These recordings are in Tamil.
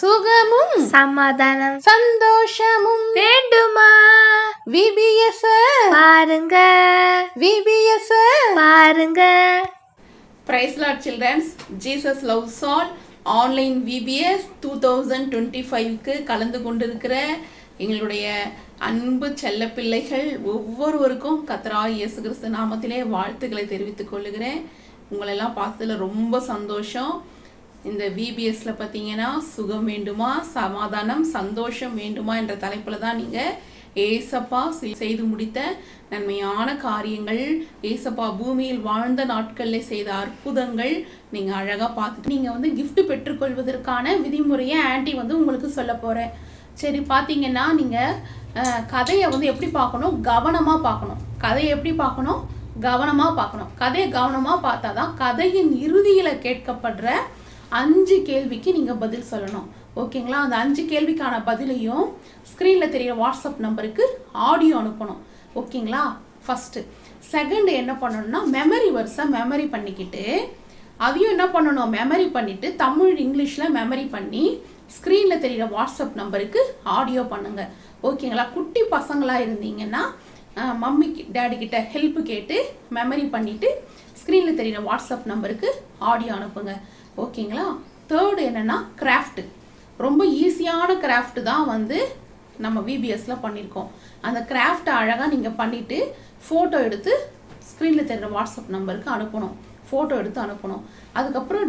சுகமும் சமாதானம் சந்தோஷமும் வேண்டுமா? VBS பாருங்க, VBS பாருங்க. Praise Lord Children's, Jesus Loves All online VBS 2025க்கு கலந்து கொண்டிருக்கிற எங்களுடைய அன்பு செல்ல பிள்ளைகள் ஒவ்வொருவருக்கும் கர்த்தராகிய இயேசு கிறிஸ்து நாமத்திலே வாழ்த்துக்களை தெரிவித்துக் கொள்ளுகிறேன். உங்களெல்லாம் பார்த்ததில் ரொம்ப சந்தோஷம். இந்த VBSல பார்த்தீங்கன்னா சுகம் வேண்டுமா, சமாதானம், சந்தோஷம் வேண்டுமா என்ற தலைப்பில் தான் நீங்கள் ஏசப்பா செய்து முடித்த நன்மையான காரியங்கள், ஏசப்பா பூமியில் வாழ்ந்த நாட்களில் செய்த அற்புதங்கள் நீங்கள் அழகாக பார்த்துட்டு நீங்கள் கிஃப்ட் பெற்றுக்கொள்வதற்கான விதிமுறையை ஆன்ட்டி உங்களுக்கு சொல்ல போகிறேன். சரி, பார்த்தீங்கன்னா நீங்கள் கதையை எப்படி பார்க்கணும், கவனமாக பார்க்கணும். கதையை எப்படி பார்க்கணும், கவனமாக பார்க்கணும். கதையை கவனமாக பார்த்தா தான் கதையின் இறுதியில் கேட்கப்படுற 5 கேள்விக்கு நீங்கள் பதில் சொல்லணும். ஓகேங்களா? அந்த 5 கேள்விக்கான பதிலையும் ஸ்க்ரீனில் தெரிகிற வாட்ஸ்அப் நம்பருக்கு ஆடியோ அனுப்பணும். ஓகேங்களா? ஃபஸ்ட்டு. செகண்ட் என்ன பண்ணணும்னா மெமரி வேர்ஸை மெமரி பண்ணிக்கிட்டு அதையும் என்ன பண்ணணும், மெமரி பண்ணிவிட்டு தமிழ் இங்கிலீஷில் மெமரி பண்ணி ஸ்க்ரீனில் தெரிகிற வாட்ஸ்அப் நம்பருக்கு ஆடியோ பண்ணுங்கள். ஓகேங்களா? குட்டி பசங்களாக இருந்தீங்கன்னா மம்மி டேடி கிட்ட ஹெல்ப் கேட்டு மெமரி பண்ணிவிட்டு ஸ்க்ரீனில் தெரிகிற வாட்ஸ்அப் நம்பருக்கு ஆடியோ அனுப்புங்க. ஓகேங்களா? தேர்டு என்னென்னா கிராஃப்ட்டு. ரொம்ப ஈஸியான கிராஃப்ட் தான் நம்ம VBSல பண்ணியிருக்கோம். அந்த கிராஃப்டை அழகாக நீங்கள் பண்ணிவிட்டு ஃபோட்டோ எடுத்து ஸ்க்ரீனில் தெரிகிற வாட்ஸ்அப் நம்பருக்கு அனுப்பணும். ஃபோட்டோ எடுத்து அனுப்பணும். அதுக்கப்புறம்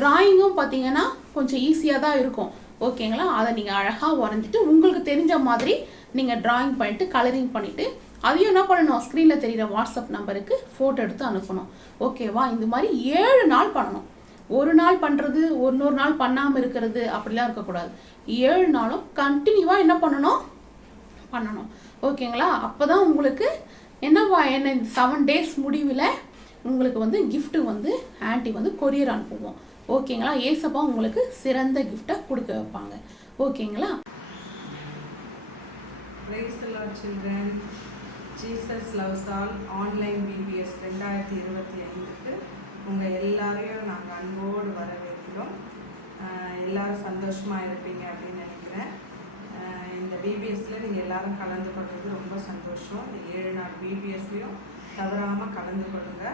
ட்ராயிங்கும் பார்த்தீங்கன்னா கொஞ்சம் ஈஸியாக தான் இருக்கும். ஓகேங்களா? அதை நீங்கள் அழகாக வரைஞ்சிட்டு உங்களுக்கு தெரிஞ்ச மாதிரி நீங்கள் ட்ராயிங் பண்ணிவிட்டு கலரிங் பண்ணிவிட்டு அதையும் என்ன பண்ணணும், ஸ்க்ரீனில் தெரிகிற வாட்ஸ்அப் நம்பருக்கு ஃபோட்டோ எடுத்து அனுப்பணும். ஓகேவா? இந்த மாதிரி 7 நாள் பண்ணணும். ஒரு நாள் பண்ணுறது, ஒரு நாள் பண்ணாமல் இருக்கிறது அப்படிலாம் இருக்கக்கூடாது. 7 நாளும் கண்டினியூவாக என்ன பண்ணணும். ஓகேங்களா? அப்போ தான் உங்களுக்கு என்ன 7 டேஸ் முடிவில் உங்களுக்கு கிஃப்ட்டு ஆன்ட்டி கொரியர் அனுப்புவோம். ஓகேங்களா? ஏசப்பா உங்களுக்கு சிறந்த கிஃப்டை கொடுக்க வைப்பாங்க. ஓகேங்களா? Praise the Lord children. Jesus Loves All online VBS 2025க்கு உங்கள் எல்லாரையும் நாங்கள் அன்போடு வரவேற்கிறோம். எல்லோரும் சந்தோஷமாக இருப்பீங்க அப்படின்னு நினைக்கிறேன். இந்த VBSல நீங்கள் எல்லோரும் கலந்து கொள்வது ரொம்ப சந்தோஷம். இந்த 7 நாள் VBSலையும் தவறாமல் கலந்து கொள்ளுங்க.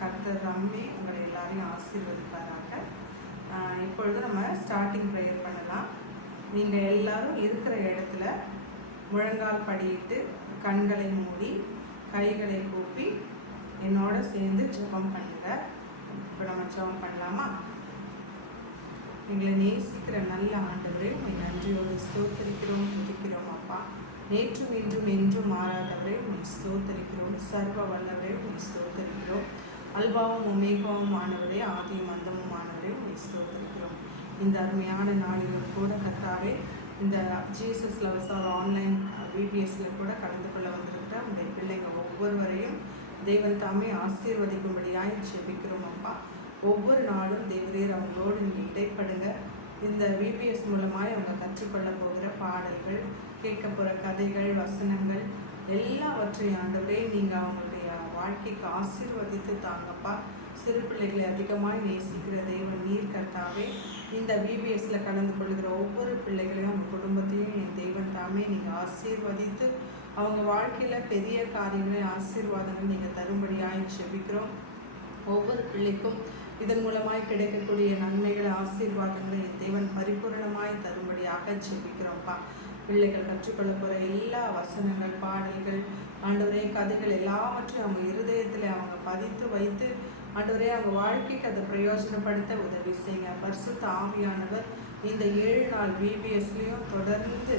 கர்த்தர் தாமே உங்களை எல்லாரையும் ஆசீர்வதிப்பாராக. இப்பொழுது நம்ம ஸ்டார்டிங் ப்ரேயர் பண்ணலாம். நீங்கள் எல்லாரும் இருக்கிற இடத்துல முழங்கால் படியிட்டு கண்களை மூடி கைகளை கூப்பி என்னோட சேர்ந்து ஜெபம் பண்ணுங்க. இப்போ நம்ம ஜெபம் பண்ணலாமா? எங்களை நேசிக்கிற நல்ல ஆண்டவரே, உங்களை நன்றியோடு ஸ்தோத்தரிக்கிறோம், துதிக்கிறோம். அப்பா, நேற்றும் இன்றும் என்றும் மாறாதவரே உங்களை ஸ்தோத்தரிக்கிறோம். சர்வ வல்லவரே உங்களை ஸ்தோத்தரிக்கிறோம். அல்பாவும் ஒமேகாவும் ஆனவரே, ஆதியும் அந்தமும் ஆனவரே உங்களை ஸ்தோத்தரிக்கிறோம். இந்த அருமையான நாளிலும் கூட கர்த்தாவே, இந்த ஜீசஸ் லவ்ஸ் ஆல் ஆன்லைன் VBSல கூட கலந்து கொள்ள வந்திருக்கிற உங்களுடைய பிள்ளைங்க ஒவ்வொருவரையும் தேவன் தாமே ஆசீர்வதிக்கும்படியாய் ஜெபிக்கிறோம். அப்பா, ஒவ்வொரு நாளும் தேவரீர் அவங்களோடு நீங்கள் இடைப்படுங்க. இந்த VBS மூலமாய் அவங்க கற்றுக்கொள்ள போகிற பாடல்கள், கேட்க போகிற கதைகள், வசனங்கள் எல்லாவற்றையும் ஆண்டவரே நீங்கள் அவங்களுடைய வாழ்க்கைக்கு ஆசீர்வதித்து தாங்கப்பா. சிறு பிள்ளைகளை அதிகமாக நேசிக்கிற தேவன் நீர் கர்த்தாவே, இந்த VBSல கலந்து கொள்கிற ஒவ்வொரு பிள்ளைகளையும் அவங்க குடும்பத்தையும் என் தேவன் தாமே நீங்கள் ஆசீர்வதித்து அவங்க வாழ்க்கையில் பெரிய காரியங்களை ஆசீர்வாதங்கள் நீங்கள் தரும்படியாய் ஜெபிக்கிறோம். ஒவ்வொரு பிள்ளைக்கும் இதன் மூலமாய் கிடைக்கக்கூடிய நன்மைகளை, ஆசீர்வாதங்களை என் தேவன் பரிபூரணமாய் தரும்படியாக ஜெபிக்கிறோம்ப்பா. பிள்ளைகள் கற்றுக்கொள்ள போகிற எல்லா வசனங்கள், பாடல்கள், ஆண்டவரே கதைகள் எல்லாவற்றையும் அவங்க இருதயத்தில் அவங்க பதித்து வைத்து ஆண்டவரே அவங்க வாழ்க்கைக்கு அதை பிரயோஜனப்படுத்த உதவி செய்யுங்க. பரிசுத்த ஆவியானவர் இந்த 7 நாள் VBSலையும் தொடர்ந்து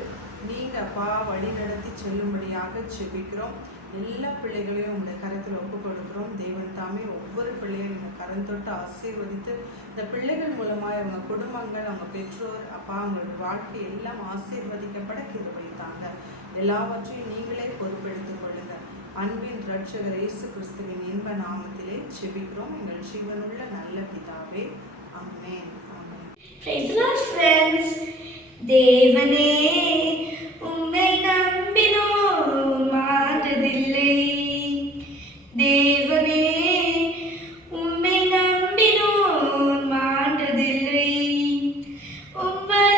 நீங்கள் அப்பா வழி நடத்தி செல்லும்படியாக ஜெபிக்கிறோம். எல்லா பிள்ளைகளையும் உங்களுடைய கரத்தில் ஒப்பு கொடுக்குறோம். தேவன் தாமே ஒவ்வொரு பிள்ளையும் நீங்கள் கரம் தொட்டு ஆசீர்வதித்து இந்த பிள்ளைகள் மூலமாக அவங்க குடும்பங்கள், அவங்க பெற்றோர், அப்பா அவங்களோட வாழ்க்கை எல்லாம் ஆசீர்வதிக்கப்பட கிருபை தாங்க. எல்லாவற்றையும் நீங்களே பொறுப்பெடுத்துக் கொள்ளுங்க. அன்பின் ரட்சகர் இயேசு கிறிஸ்துவின் இன்ப நாமத்திலே ஜெபிக்கிறோம் எங்கள் ஜீவனுள்ள நல்ல பிதாவே. ஆமென். Praise the Lord friends. தேவனே உம்மை நம்பினோம் மாறுதில்லை. தேவனே உம்மை நம்பினோம் மாறுதில்லை. உம்மை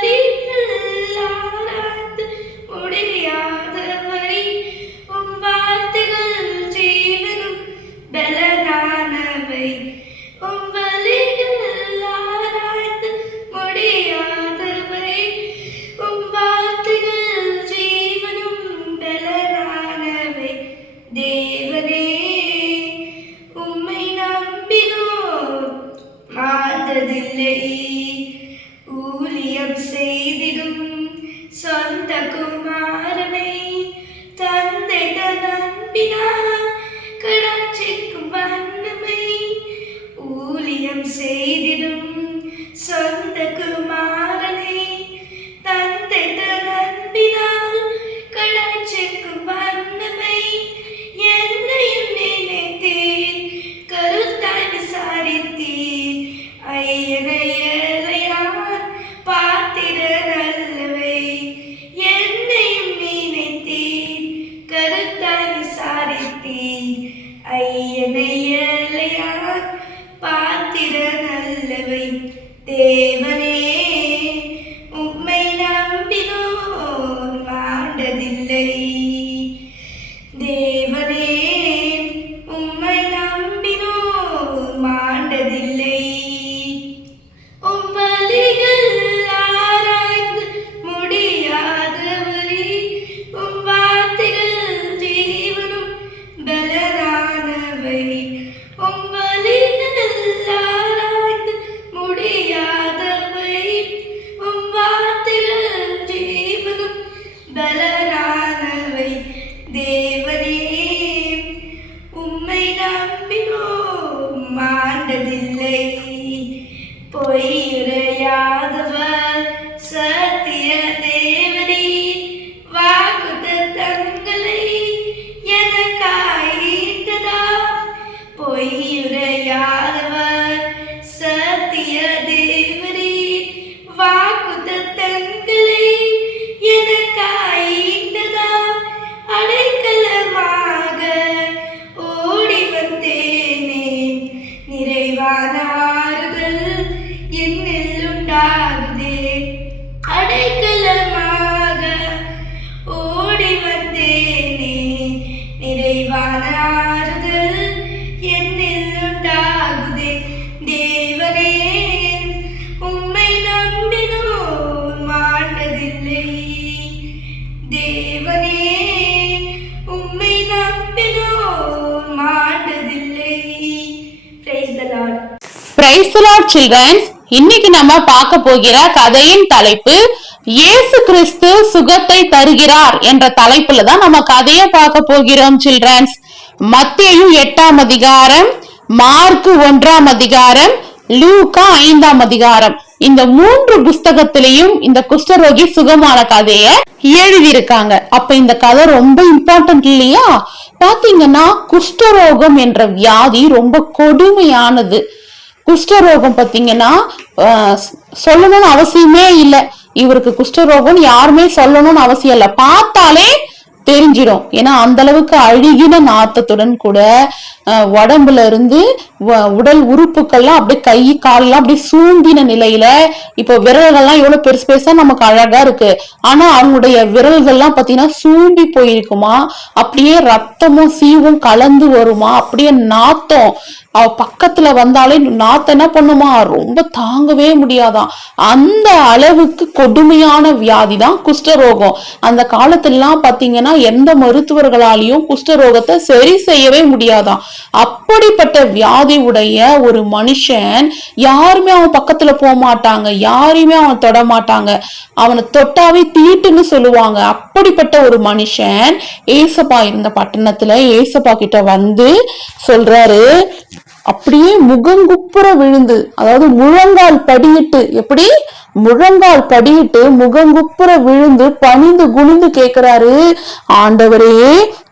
ஊழியம் செய்திடும் சொந்த குமாரனை தந்தை தன் அன்பினால் கடாட்சிக்கும் வண்ணமை ஊழியம் செய்திடும் சொந்த குமாரனை தந்தை தன் அன்பினால் கடாட்சிக்கும் வண்ணமை என்னையும் நினைத்தீர் கருத்தாய் விசாரித்தீர் ஐயனையறையான் பார்த்திட நல்லவை என்னையும் நினைத்தீர் கருத்தாய் விசாரித்தீர் ஐயனையறையான் பார்த்திட நல்லவை தேவனே உம்மை நம்பினோர் மாண்டதில்லை தேவனே உம்மை நம்பினோர் மாண்டதில்லை உம் வழிகள் ஆராய்ந்து முடியாதவரே உம் வார்த்தைகள் ஜீவனும் பலனானவை உம் வழிகள் ஆராய்ந்து முடியாதவை உம் வார்த்தைகள் ஜீவனும் பலனானவை தேவனே உம்மை நம்பினோம் மாண்டதில்லை பொய்யுரையாதவர் சத்திய தேவனே வாக்குத்தத்தங்களை எனக்காயிட்டதா பொய்யுரையாதவர் சத்திய தேவனே வாக்குத்தத்தங்களை எனக்காயிட்டதா அடைக்கலமாக ஓடி வந்தேனே நிறைவான ஆறுதல் என்னில் உண்டாகுதே அடைக்கலமாக ஓடி வந்தேனே நிறைவான ஆறுதல் என்னில் உண்டாகுதே தேவனே உம்மை நம்பினோர் மாண்டதில்லை தேவனே உம்மை நம்பினோர் மாண்டதில்லை. Praise the Lord. Praise the Lord children. இன்னைக்கு நம்ம பார்க்க போகிற கதையின் தலைப்பு இயேசு கிறிஸ்து சுகத்தை தருகிறார் என்ற தலைப்புல தான் நம்ம கதையை பார்க்க போகிறோம் சில்ட்ரன்ஸ். மத்தேயு 8ஆம் அதிகாரம், மார்க்கு 1ஆம் அதிகாரம், லூக்கா 5ஆம் அதிகாரம், இந்த 3 புஸ்தகத்திலையும் இந்த குஷ்டரோகி சுகமான கதைய எழுதியிருக்காங்க. அப்ப இந்த கதை ரொம்ப இம்பார்ட்டன்ட் இல்லையா? பாத்தீங்கன்னா குஷ்டரோகம் என்ற வியாதி ரொம்ப கொடுமையானது. குஷ்டரோகம் பாத்தீங்கன்னா சொல்லணும்னு அவசியமே இல்லை. இவருக்கு குஷ்டரோகம் யாருமே சொல்லணும்னு அவசியம் இல்லை, பார்த்தாலே தெரிஞ்சிடும். ஏன்னா அந்த அளவுக்கு அழுகின நாத்தத்துடன் கூட உடம்புல இருந்து உடல் உறுப்புகள்லாம் அப்படியே கை கால்லாம் அப்படியே சூம்பின நிலையில, இப்போ விரல்கள்லாம் எவ்வளவு பெருசு பெருசா நமக்கு அழகா இருக்கு, ஆனா அவங்களுடைய விரல்கள்லாம் பாத்தீங்கன்னா சூம்பி போயிருக்குமா, அப்படியே ரத்தமும் சீவும் கலந்து வருமா, அப்படியே நாத்தம் அவ பக்கத்துல வந்தாலே நாத்தம் என்ன பண்ணுமா, ரொம்ப தாங்கவே முடியாதான். அந்த அளவுக்கு கொடுமையான வியாதி தான் குஷ்டரோகம். அந்த காலத்திலாம் பாத்தீங்கன்னா எந்த மருத்துவர்களாலையும் குஷ்டரோகத்தை சரி செய்யவே முடியாதான். அப்படிப்பட்ட வியாதி உடைய ஒரு மனுஷன் யாருமே அவன் பக்கத்துல போக மாட்டாங்க, யாரையுமே அவன் தொட மாட்டாங்க, அவனை தொட்டாவே தீட்டுன்னு சொல்லுவாங்க. அப்படிப்பட்ட ஒரு மனுஷன் ஏசப்பா இருந்த பட்டணத்துல ஏசப்பா கிட்ட வந்து சொல்றாரு, அப்படியே முகங்குப்புற விழுந்து, அதாவது முழங்கால் படியிட்டு, எப்படி முழங்கால் படியிட்டு முகங்குப்புற விழுந்து பணிந்து குனிந்து கேட்கிறாரு, ஆண்டவரே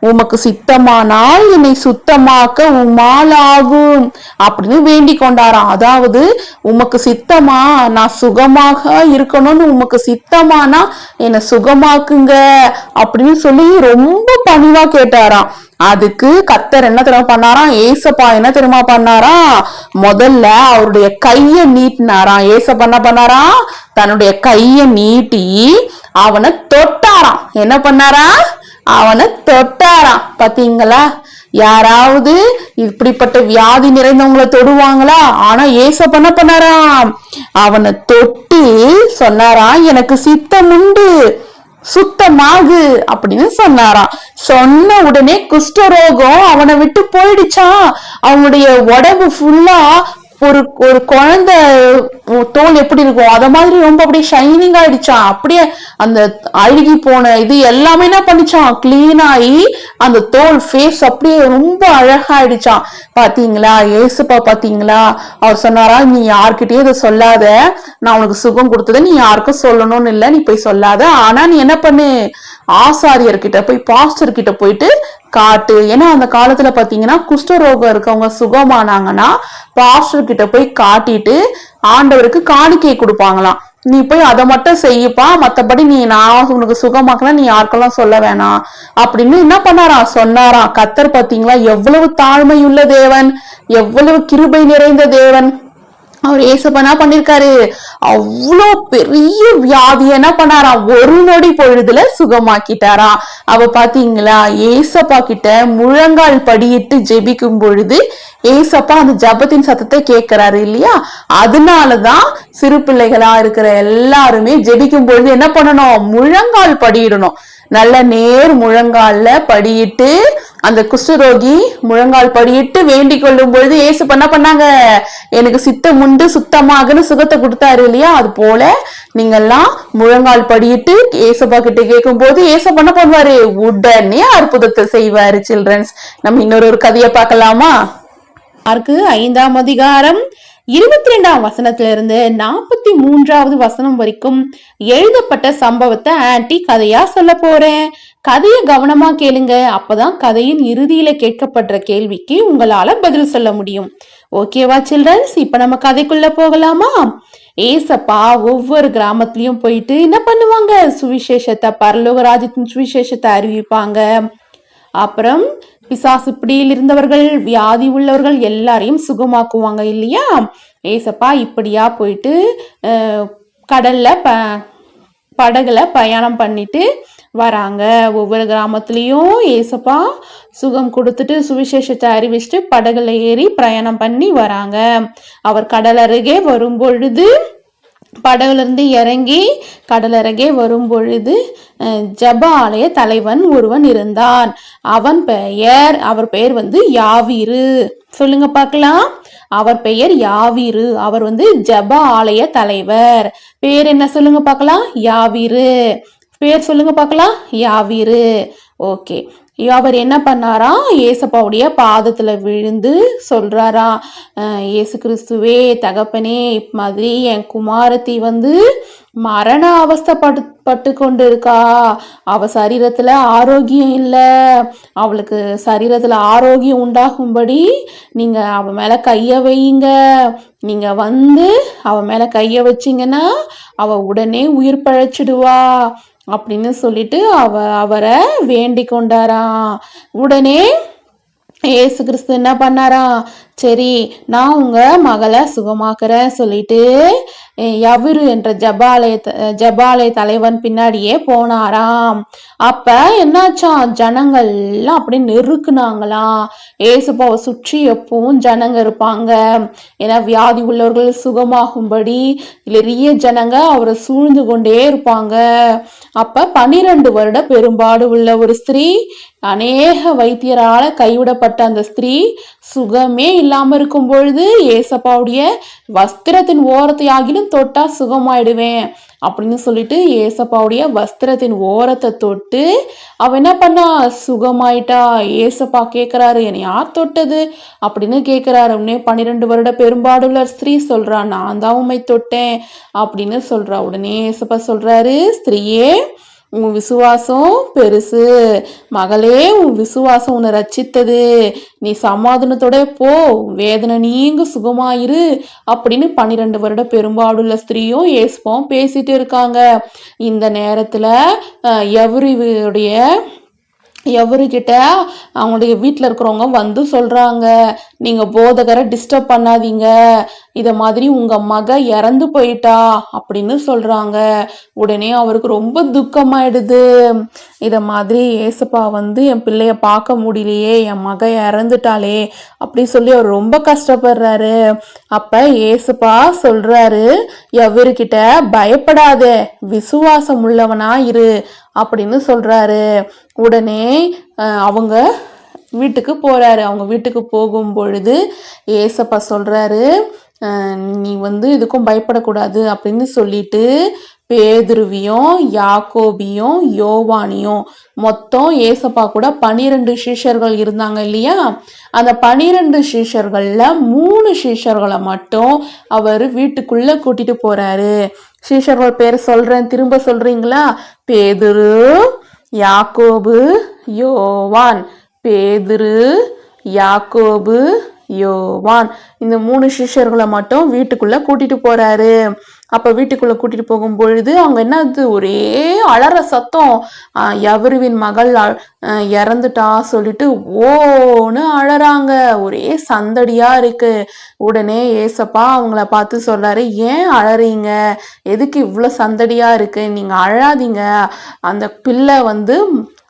உமக்கு சித்தமானால் என்னை சுத்தமாக்க உம்மால் ஆகும் அப்படின்னு வேண்டிக் கொண்டாராம். அதாவது உமக்கு சித்தமா நான் சுகமாக இருக்கணும்னு உமக்கு சித்தமானா என்னை சுகமாக்குங்க அப்படின்னு சொல்லி ரொம்ப பணிவா கேட்டாராம். அதுக்கு கர்த்தர் என்ன தெரியுமா பண்ணாராம், ஏசப்பா என்ன தெரியுமா பண்ணாராம், முதல்ல அவருடைய கைய நீட்டினாராம். ஏசப்பா என்ன பண்ணாராம், தன்னுடைய கைய நீட்டி அவனை தொட்டாராம். என்ன பண்ணாராம், அவனை தொட்டாராம். பாத்தீங்களா, யாராவது இப்படிப்பட்ட வியாதி நிறைந்தவங்களை தொடுவாங்களா? ஆனா ஏசப்பா என்ன பண்ணாராம், அவனை தொட்டு சொன்னாராம், எனக்கு சித்தம் உண்டு, சுத்தமாகு அப்படின்னு சொன்னாராம். சொன்ன உடனே குஷ்டரோகம் அவனை விட்டு போயிடுச்சான். அவனுடைய உடம்பு ஃபுல்லா ஒரு ஒரு குழந்தை தோல் எப்படி இருக்கும் அத மாதிரி ரொம்ப அப்படியே ஷைனிங் ஆயிடுச்சான். அப்படியே அந்த அழுகி போன இது எல்லாமே என்ன பண்ணிச்சான், கிளீன் ஆகி அந்த தோல் ஃபேஸ் அப்படியே ரொம்ப அழகாயிடுச்சான். பாத்தீங்களா ஏசுப்பா, பாத்தீங்களா அவர் சொன்னாரா, நீ யார்கிட்டயும் இதை சொல்லாத, நான் உனக்கு சுகம் கொடுத்ததை நீ யாருக்கும் சொல்லணும்னு இல்லை, நீ போய் சொல்லாத. ஆனா நீ என்ன பண்ணு, ஆசாரியர்கிட்ட போய் பாஸ்டர் கிட்ட போயிட்டு காட்டு. ஏன்னா அந்த காலத்துல பாத்தீங்கன்னா குஷ்டரோகம் இருக்கவங்க சுகமானாங்கன்னா பாஸ்டர் கிட்ட போய் காட்டிட்டு ஆண்டவருக்கு காணிக்கை கொடுப்பாங்களாம். நீ போய் அதை மட்டும் செய்யப்பா, மத்தபடி நான் உனக்கு சுகமாக்கலாம், நீ யாருக்கெல்லாம் சொல்ல வேணாம் அப்படின்னு என்ன பண்ணாராம், சொன்னாராம். கர்த்தர் பாத்தீங்களா எவ்வளவு தாழ்மையுள்ள தேவன், எவ்வளவு கிருபை நிறைந்த தேவன். அவர் ஏசப்பா என்ன பண்ணிருக்காரு, அவ்வளோ பெரிய வியாதியை என்ன பண்ணாராம், ஒரு நொடி பொழுதுல சுகமாக்கிட்டாராம். அவ பாத்தீங்களா ஏசப்பா கிட்ட முழங்கால் படியிட்டு ஜெபிக்கும் பொழுது ஏசப்பா அந்த ஜபத்தின் சத்தத்தை கேட்கிறாரு இல்லையா. அதனாலதான் சிறு பிள்ளைகளா இருக்கிற எல்லாருமே ஜெபிக்கும் பொழுது என்ன பண்ணணும், முழங்கால் படியிடணும். நல்ல நேர் முழங்கால்ல படியிட்டு அந்த குஷ்டரோகி முழங்கால் படியிட்டு வேண்டிக் கொள்ளும் பொழுது ஏசப்பா என்ன பண்ணாங்க, எனக்கு சித்தம் உண்டு சுத்தமாகன்னு சுகத்தை கொடுத்தாரு இல்லையா. அது போல நீங்கெல்லாம் முழங்கால் படியிட்டு ஏசப்பா கிட்ட கேட்கும் போது ஏசப்பா என்ன பண்ணுவாரு, உடனே அற்புதத்தை செய்வாரு. சில்ட்ரன்ஸ், நம்ம இன்னொரு கதையை பார்க்கலாமா. 5ஆம் அதிகாரம் 22ஆம் வசனத்துல இருந்து 43வது வசனம் வரைக்கும் எழுதப்பட்ட சம்பவத்தை ஆன்டி கதையா சொல்ல போறேன். கதையை கவனமா கேளுங்க, அப்பதான் கதையின் இறுதியில கேட்கப்படுற கேள்விக்கு உங்களால பதில் சொல்ல முடியும். ஓகேவா சில்ட்ரன்ஸ், இப்ப நம்ம கதைக்குள்ள போகலாமா. ஏசப்பா ஒவ்வொரு கிராமத்திலயும் போயிட்டு என்ன பண்ணுவாங்க, சுவிசேஷத்தை, பரலோக ராஜ்யத்தின் சுவிசேஷத்தை அறிவிப்பாங்க. அப்புறம் பிசாசு பிடியில் இருந்தவர்கள், வியாதி உள்ளவர்கள் எல்லாரையும் சுகமாக்குவாங்க இல்லையா. ஏசப்பா இப்படியா போயிட்டு கடல்ல படகுல பயணம் பண்ணிட்டு வராங்க. ஒவ்வொரு கிராமத்திலையும் ஏசப்பா சுகம் கொடுத்துட்டு சுவிசேஷத்தை அறிவிச்சுட்டு படகுல ஏறி பிரயாணம் பண்ணி வராங்க. அவர் கடல் அருகே வரும் பொழுது, படகுல இருந்து இறங்கி கடலருகே வரும் பொழுது ஜப ஆலய தலைவன் ஒருவன் இருந்தான். அவர் பெயர் யாவீரு. சொல்லுங்க பார்க்கலாம். அவர் பெயர் யாவீரு. அவர் ஜப ஆலய தலைவர். பேர் என்ன சொல்லுங்க பார்க்கலாம், யாவீரு. பேர் சொல்லுங்க பார்க்கலாம், யாவீரு. ஓகே. அவர் என்ன பண்ணாரா, ஏசப்பாவுடைய பாதத்துல விழுந்து சொல்றாரா, ஏசு கிறிஸ்துவே தகப்பனே, மாதிரி என் குமாரத்தி மரண அவஸ்தைப்பட்டு கொண்டு இருக்கா. அவ சரீரத்துல ஆரோக்கியம் இல்லை, அவளுக்கு சரீரத்துல ஆரோக்கியம் உண்டாகும்படி நீங்க அவ மேல கைய வையுங்க. நீங்க அவ மேல கைய வச்சீங்கன்னா அவ உடனே உயிர் பழைச்சிடுவா அப்படின்னு சொல்லிட்டு அவரை வேண்டிக் கொண்டாராம். உடனே ஏசு கிறிஸ்து என்ன பண்ணாராம், சரி நான் உங்க மகளை சுகமாக்குறேன் சொல்லிட்டு யவீரு என்ற ஜபாலய தலைவன் பின்னாடியே போனாராம். அப்ப என்னாச்சாம், ஜனங்கள்லாம் அப்படி நெருக்குனாங்களாம். ஏசுப்பாவை சுற்றி எப்பவும் ஜனங்க இருப்பாங்க. ஏன்னா வியாதி உள்ளவர்கள் சுகமாகும்படி நிறைய ஜனங்க அவரை சூழ்ந்து கொண்டே இருப்பாங்க. அப்ப 12 வருட பெரும்பாடு உள்ள ஒரு ஸ்திரீ, அநேக வைத்தியரால கைவிடப்பட்ட அந்த ஸ்திரீ சுகமே இல்லாம இருக்கும் பொழுது ஏசப்பாவுடைய வஸ்திரத்தின் ஓரத்தை ஆகிலும் தொட்டா சுகமாயிடுவேன் அப்படின்னு சொல்லிட்டு ஏசப்பாவுடைய வஸ்திரத்தின் ஓரத்தை தொட்டு அவ என்ன பண்ணா, சுகமாயிட்டா. ஏசப்பா கேக்குறாரு, என்னை யார் தொட்டது அப்படின்னு கேக்குறாரு. உடனே 12 வருட பெரும்பாடுள்ள ஸ்திரீ சொல்றா, நான் தான் உண்மை தொட்டேன் அப்படின்னு சொல்றா. உடனே ஏசப்பா சொல்றாரு, ஸ்திரீயே உன் விசுவாசம் பெருசு, மகளே உன் விசுவாசம் உன்னை ரட்சித்தது, நீ சமாதானத்தோட போ, வேதனை நீங்க சுகமாயிரு அப்படின்னு 12 வருட பெரும்பாடுள்ள ஸ்திரீயும் ஏசுப்பாவும் பேசிட்டு இருக்காங்க. இந்த நேரத்துல எவருகிட்ட அவங்களுடைய வீட்டில் இருக்கிறவங்க சொல்றாங்க, நீங்க போதகரை டிஸ்டர்ப் பண்ணாதீங்க, இத மாதிரி உங்க மக இறந்து போயிட்டா அப்படின்னு சொல்றாங்க. உடனே அவருக்கு ரொம்ப துக்கமாயிடுது. இத மாதிரி ஏசப்பா என் பிள்ளைய பார்க்க முடியலையே, என் மக இறந்துட்டாலே அப்படி சொல்லி அவர் ரொம்ப கஷ்டப்படுறாரு. அப்ப ஏசப்பா சொல்றாரு, எவருகிட்ட பயப்படாத, விசுவாசம் உள்ளவனா இரு அப்படின்னு சொல்றாரு. உடனே அவங்க வீட்டுக்கு போறாரு. அவங்க வீட்டுக்கு போகும் பொழுது ஏசப்பா சொல்றாரு, நீ இதுக்கும் பயப்படக்கூடாது அப்படின்னு சொல்லிட்டு பேதுருவியும் யாக்கோபியும் யோவானியும் மொத்தம் ஏசப்பா கூட 12 சீஷர்கள் இருந்தாங்க இல்லையா, அந்த 12 சீஷர்கள்ல 3 சீஷர்களை மட்டும் அவர் வீட்டுக்குள்ள கூட்டிட்டு போறாரு. சீஷர்கள் பேர் சொல்றேன், திரும்ப சொல்றீங்களா? பேதுரு, யாக்கோபு, யோவான். பேதுரு, யாக்கோபு, யோவான். இந்த 3 சிஷ்யர்களை மட்டும் வீட்டுக்குள்ள கூட்டிட்டு போறாரு. அப்ப வீட்டுக்குள்ள கூட்டிட்டு போகும் பொழுது அவங்க என்னது, ஒரே அலற சத்தம். யவருவின் மகள் இறந்துட்டா சொல்லிட்டு ஓன்னு அழறாங்க. ஒரே சந்தடியா இருக்கு. உடனே ஏசப்பா அவங்கள பார்த்து சொல்றாரு, ஏன் அழறீங்க? எதுக்கு இவ்வளவு சந்தடியா இருக்கு? நீங்க அழாதீங்க. அந்த பிள்ளை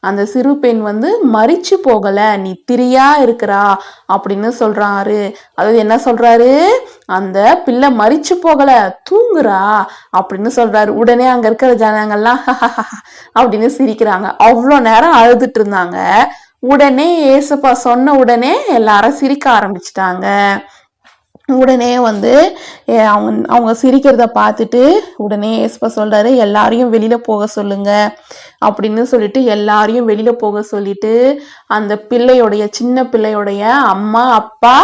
அந்த சிறு பெண் மரிச்சு போகல, நித்திரியா இருக்கிறா அப்படின்னு சொல்றாரு. அதாவது என்ன சொல்றாரு, அந்த பிள்ளை மரிச்சு போகல, தூங்குறா அப்படின்னு சொல்றாரு. உடனே அங்க இருக்கிற ஜனங்கள்லாம் அப்படின்னு சிரிக்கிறாங்க. அவ்வளோ நேரம் அழுதுட்டு இருந்தாங்க. உடனே ஏசப்பா சொன்ன உடனே எல்லாரும் சிரிக்க ஆரம்பிச்சிட்டாங்க. உடனே அவங்க சிரிக்கிறத பார்த்துட்டு உடனே ஏசப்பா சொல்றாரு, எல்லாரையும் வெளியில போக சொல்லுங்க அப்படின்னு சொல்லிட்டு எல்லாரையும் வெளியில போக சொல்லிட்டு அந்த சின்ன பிள்ளையோடைய அம்மா, அப்பா,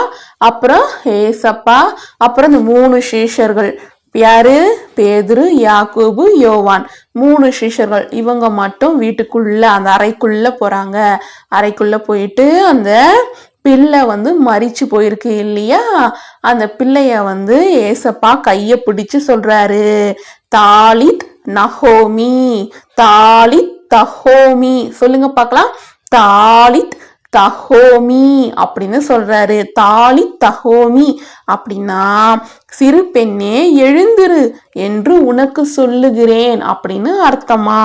அப்புறம் ஏசப்பா, அப்புறம் இந்த 3 சீஷர்கள், யாரு? பேதுரு, யாக்கோபு, யோவான். 3 சீஷர்கள் இவங்க மட்டும் வீட்டுக்குள்ள அந்த அறைக்குள்ள போறாங்க. அறைக்குள்ள போயிட்டு அந்த பிள்ளை மரிச்சு போயிருக்கு இல்லையா, அந்த பிள்ளைய ஏசப்பா கைய பிடிச்சு சொல்றாரு, தாலித் நஹோமி, தாலித் தஹோமி. சொல்லுங்க பார்க்கலாம். தாலித் தஹோமி அப்படின்னு சொல்றாரு. தாலித் தஹோமி அப்படின்னா சிறு பெண்ணே எழுந்திரு என்று உனக்கு சொல்லுகிறேன் அப்படின்னு அர்த்தமா.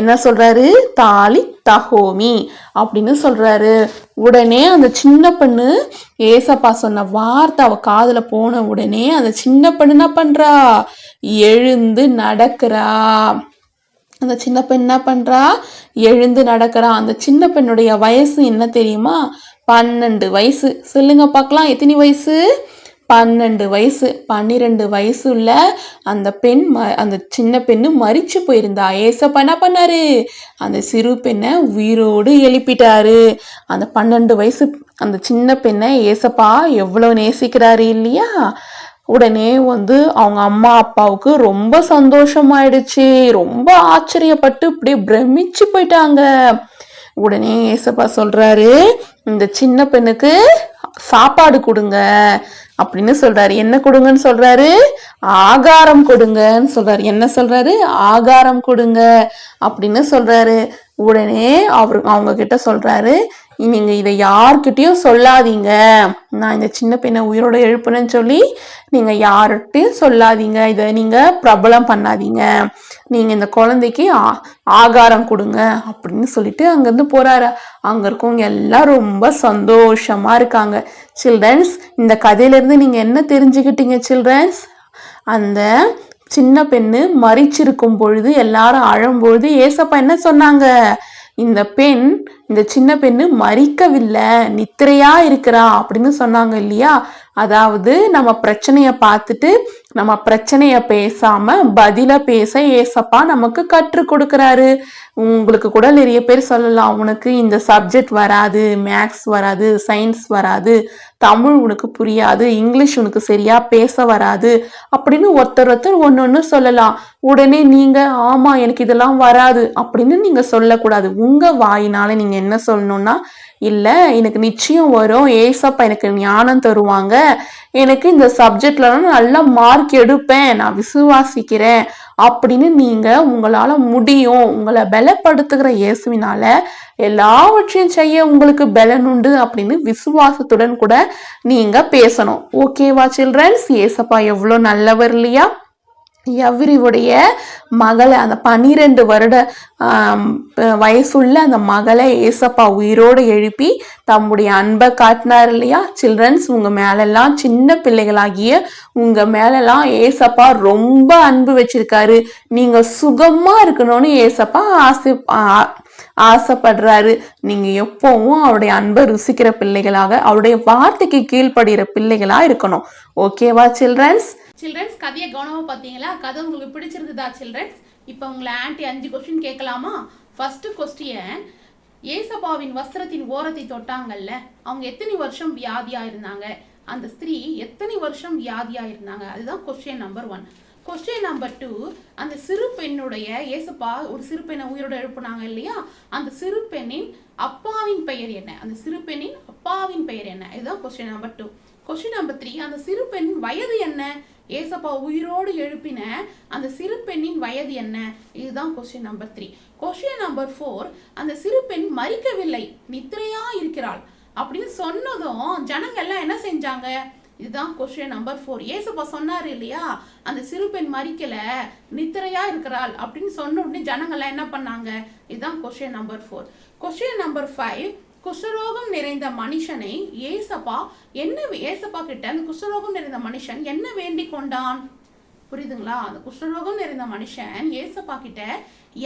என்ன சொல்றாரு? தாலித் தஹோமி அப்படின்னு சொல்றாரு. உடனே அந்த சின்ன பெண்ணு ஏசப்பா சொன்ன வார்த்தை அவ காதுல போன உடனே அந்த சின்ன பெண்ணு என்ன பண்றா? எழுந்து நடக்கிறா. அந்த சின்ன பெண் என்ன பண்றா? எழுந்து நடக்கிறா. அந்த சின்ன பெண்ணுடைய வயசு என்ன தெரியுமா? 12 வயசு. சொல்லுங்க பார்க்கலாம், எத்தனை வயசு? 12 வயசு. 12 வயசுல அந்த சின்ன பெண்ணு மரிச்சு போயிருந்தா. ஏசப்பா என்ன பண்ணாரு? அந்த சிறு பெண்ணை உயிரோடு எழுப்பிட்டாரு. அந்த 12 வயசு அந்த சின்ன பெண்ணை ஏசப்பா எவ்வளவு நேசிக்கிறாரு இல்லையா. உடனே அவங்க அம்மா அப்பாவுக்கு ரொம்ப சந்தோஷமாயிடுச்சு. ரொம்ப ஆச்சரியப்பட்டு இப்படியே பிரமிச்சு போயிட்டாங்க. உடனே ஏசப்பா சொல்றாரு, இந்த சின்ன பெண்ணுக்கு சாப்பாடு கொடுங்க அப்படின்னு சொல்றாரு. என்ன கொடுங்கன்னு சொல்றாரு? ஆகாரம் கொடுங்கன்னு சொல்றாரு. என்ன சொல்றாரு? ஆகாரம் கொடுங்க அப்படின்னு சொல்றாரு. உடனே அவங்க கிட்ட சொல்றாரு, நீங்க இதை யார்கிட்டயும் சொல்லாதீங்க. நான் இந்த சின்ன பெண்ணை உயிரோட எழுப்புனேன்னு சொல்லி நீங்க யார்கிட்டயும் சொல்லாதீங்க. இதை நீங்க பிரபலம் பண்ணாதீங்க. நீங்க இந்த குழந்தைக்கு ஆகாரம் கொடுங்க அப்படின்னு சொல்லிட்டு அங்கிருந்து போறாரு. அங்க இருக்கவங்க எல்லாம் ரொம்ப சந்தோஷமா இருக்காங்க. சில்ட்ரன்ஸ், இந்த கதையில இருந்து நீங்க என்ன தெரிஞ்சுக்கிட்டீங்க சில்ட்ரன்ஸ்? அந்த சின்ன பெண்ணு மரிச்சிருக்கும் பொழுது எல்லாரும் அழும்பொழுது ஏசப்பா என்ன சொன்னாங்க? இந்த சின்ன பெண்ணு மரிக்கவில்லை, நித்திரையா இருக்கிறா அப்படின்னு சொன்னாங்க இல்லையா. அதாவது நம்ம பிரச்சனைய பார்த்துட்டு நம்ம பிரச்சனைய பேசாம பதில பேச ஏசப்பா நமக்கு கற்றுக் கொடுக்கிறாரு. உங்களுக்கு கூட நிறைய பேர் சொல்லலாம், உனக்கு இந்த சப்ஜெக்ட் வராது, மேக்ஸ் வராது, சயின்ஸ் வராது, தமிழ் உனக்கு புரியாது, இங்கிலீஷ் உனக்கு சரியா பேச வராது அப்படின்னு ஒருத்தர் ஒன்னொன்னு சொல்லலாம். உடனே நீங்க ஆமா எனக்கு இதெல்லாம் வராது அப்படின்னு நீங்க சொல்லக்கூடாது. உங்க வாயினால நீங்க என்ன சொல்லணும்னா, இல்ல எனக்கு நிச்சயம் வரும், ஏசப்பா எனக்கு ஞானம் தருவாங்க, எனக்கு இந்த சப்ஜெக்ட்ல நல்லா மார்க் எடுப்பேன், நான் விசுவாசிக்கிறேன் அப்படின்னு நீங்க உங்களால முடியும், உங்களை பலப்படுத்துகிற இயேசுவினால எல்லாவற்றையும் செய்ய உங்களுக்கு பலன் உண்டு அப்படின்னு விசுவாசத்துடன் கூட நீங்க பேசணும். ஓகேவா சில்ட்ரன்ஸ்? ஏசப்பா எவ்வளவு நல்லவர் இல்லையா. யவ்ரிவுடைய மகளை, அந்த 12 வருட வயசுள்ள அந்த மகளை ஏசப்பா உயிரோடு எழுப்பி தம்முடைய அன்பை காட்டினார் இல்லையா. சில்ட்ரன்ஸ், உங்க மேலெல்லாம் சின்ன பிள்ளைகளாகிய உங்க மேலெல்லாம் ஏசப்பா ரொம்ப அன்பு வச்சிருக்காரு. நீங்க சுகமா இருக்கணும்னு ஏசப்பா ஆசைப்படுறாரு. நீங்க எப்பவும் அவருடைய அன்பை ருசிக்கிற பிள்ளைகளாக, அவருடைய வார்த்தைக்கு கீழ்ப்படுகிற பிள்ளைகளா இருக்கணும். ஓகேவா சில்ட்ரன்ஸ்? சில்ட்ரன்ஸ், கதையை கவனமா பார்த்தீங்களா? கதை உங்களுக்கு பிடிச்சிருந்ததா சில்ட்ரன்ஸ்? இப்போ உங்களை ஆன்ட்டி 5 கொஸ்டின் கேட்கலாமா? ஃபர்ஸ்ட் கொஸ்டின், ஏசப்பாவின் வஸ்திரத்தின் ஓரத்தை தொட்டாங்கல்ல, அவங்க எத்தனை வருஷம் வியாதியா இருந்தாங்க? அந்த ஸ்திரீ எத்தனை வருஷம் வியாதியா இருந்தாங்க? அதுதான் கொஸ்டின் நம்பர் 1. கொஸ்டின் நம்பர் 2, அந்த சிறு பெண்ணுடைய, ஏசப்பா ஒரு சிறு பெண்ணை உயிரோட எழுப்புனாங்க இல்லையா, அந்த சிறு பெண்ணின் அப்பாவின் பெயர் என்ன? அந்த சிறு பெண்ணின் அப்பாவின் பெயர் என்ன? இதுதான் கொஸ்டின் நம்பர் 2. கொஸ்டின் நம்பர் 3, அந்த சிறு பெண்ணின் வயது என்ன? ஏசப்பா உயிரோடு எழுப்பின அந்த சிறு பெண்ணின் வயது என்ன? இதுதான் கொஸ்டின் நம்பர் 3. கொஸ்டின் நம்பர் 4, அந்த சிறு பெண் மரிக்கவில்லை, நித்திரையா இருக்கிறாள் அப்படின்னு சொன்னதும் ஜனங்க எல்லாம் என்ன செஞ்சாங்க? இதுதான் கொஸ்டின் நம்பர் 4. ஏசப்பா சொன்னாரு இல்லையா, அந்த சிறு பெண் மரிக்கல, நித்திரையா இருக்கிறாள் அப்படின்னு சொன்ன உடனே ஜனங்கள்லாம் என்ன பண்ணாங்க? இதுதான் கொஸ்டின் நம்பர் 4. கொஸ்டின் நம்பர் 5, குஷ்டரோகம் நிறைந்த மனுஷனை ஏசப்பா கிட்ட அந்த குஷ்டரோகம் நிறைந்த மனுஷன் என்ன வேண்டிக் கொண்டான்? புரியுதுங்களா? அந்த குஷ்டரோகம் நிறைந்த மனுஷன் ஏசப்பா கிட்ட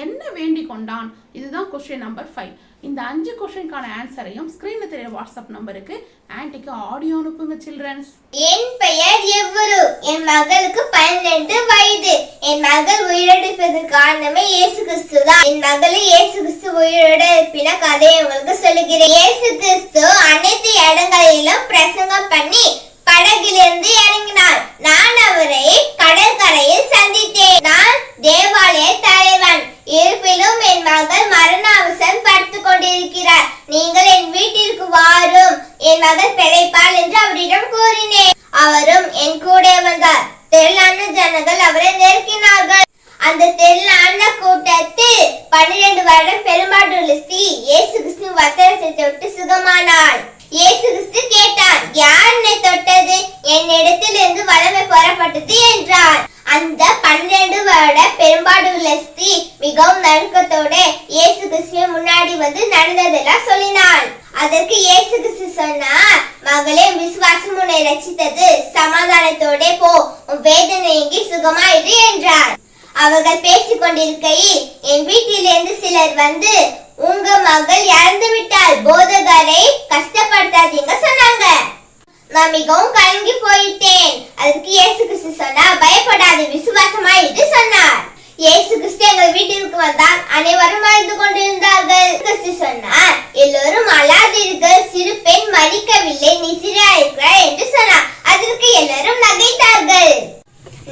என்ன வேண்டிக் கொண்டான்? இதுதான் கொஸ்டின் நம்பர் 5. இந்த 5 கொஸ்டினுக்கான ஆன்சரையும் ஸ்கிரீன்ல தெரிய வாட்ஸ்அப் நம்பருக்கு ஆன்ட்டிக்கு ஆடியோ அனுப்புங்க சில்ட்ரன்ஸ். என் பெயர் எவ்வரு, என் மகளுக்கு 12 வயது. என் மகள் உயிரெழுப்பதற்கு காரணமே இயேசு கிறிஸ்து தான். என் மகளை இயேசு கிறிஸ்து உயிரோட எழுப்பின கதையை உங்களுக்கு சொல்லுகிறேன். இயேசு கிறிஸ்து அனைத்து இடங்களிலும் பிரசங்கம் பண்ணி படகிலிருந்து இறங்கினார். நான் அவரை கடற்கரையில் சந்தித்தேன். நான் தேவாலய தலைவன், இருப்பிலும் என் மகள் மரண அவசரம் படுத்துக் கொண்டிருக்கிறார். நீங்கள் என் வீட்டிற்கு வாரும், என் மகள் பிழைப்பாள் என்று அவரிடம் கூறினேன். அவரும் என் கூட வந்தார். திரளான ஜனங்கள் அவரை நெருக்கினார்கள். அந்த திரளான கூட்டத்தில் 12 வருடம் பெரும்பாடுள்ள ஸ்திரீ இயேசு கிறிஸ்து வஸ்திரத்தை தொட்டு சுகமானாள். இயேசு கிறிஸ்து கேட்டார், யார் என்னை தொட்டது? என்னிடத்தில் இருந்து வல்லமை புறப்பட்டது என்றார். அந்த 12 வருட பெரும்பாடுள்ள ஸ்திரீ மிகவும் நடுக்கத்தோட இயேசு கிறிஸ்து முன்னாடி வந்து நடந்ததெல்லாம் சொல்லினாள். அதற்கு இயேசு கிறிஸ்து சொன்னார், மகளே, விசுவாசம் உன்னை ரட்சித்தது, சமாதானத்தோட போ, உன் வேதனை நீங்கி சுகமாயிரு என்றார். அவர்கள் பேசிக் கொண்டிருக்கையில் என் வீட்டிலிருந்து சிலர் வந்து, உங்க மகள் இறந்து விட்டால், போதகரை கஷ்டப்படுத்தாதீங்க சொன்னாங்க. நான் மிகவும் கலங்கி போயிட்டேன். அதுக்கு இயேசு கிறிஸ்து சொன்னார், பயப்படாத, விசுவாசமா இது சொன்னார். இயேசு கிறிஸ்து எங்கள் வீட்டிற்கு வந்தார். அனைவரும் அழுது கொண்டிருந்தார்கள். கிறிஸ்து சொன்னார், எல்லோரும் அழாதீர்கள், சிறு பெண் மரிக்கவில்லை, நித்திரையா இருக்கிறார் என்று சொன்னார். அதற்கு எல்லாரும் நகைத்தார்கள்.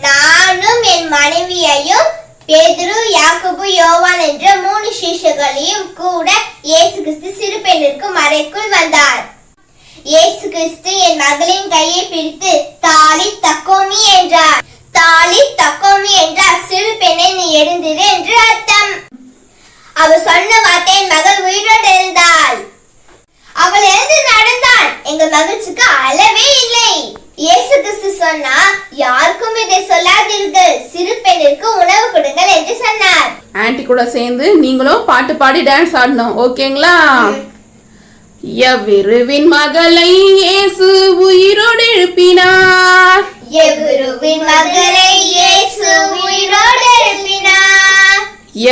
நானும் என் மனைவியையும் பேதுரு, யாக்கோபு, யோவான் என்ற 3 சீஷர்களையும் கூட இயேசு கிறிஸ்து சிறு பெண்ணிற்கு மறைக்குள் வந்தார். இயேசு கிறிஸ்து என் மகளின் கையை பிடித்து தாலி தக்கோமி என்றார். தாலி தக்கோமி என்றால் சிறு பெண்ணை நீ எழுந்திரு என்று அர்த்தம். அவர் சொன்ன வார்த்தை என் மகள் உயிரோடு எழுந்தாள். அவள் எழுந்து நடந்தாள். எங்கள் மகிழ்ச்சிக்கு அளவே இல்லை. இயேசு கிறிஸ்து சொன்னா, யாருக்கும் இதை சொல்லாதீர்கள், சிறு பெண்ணிற்கு உணவு கொடுங்கள் என்று சொன்னார். ஆன்ட்டி கூட சேர்ந்து நீங்களும் பாட்டு பாடி டான்ஸ் ஆடணும், ஓகேங்களா? எவ்விருவின் மகளை இயேசு உயிரோடு எழுப்பினார். எவ்விருவின் மகளை இயேசு உயிரோடு எழுப்பினார்.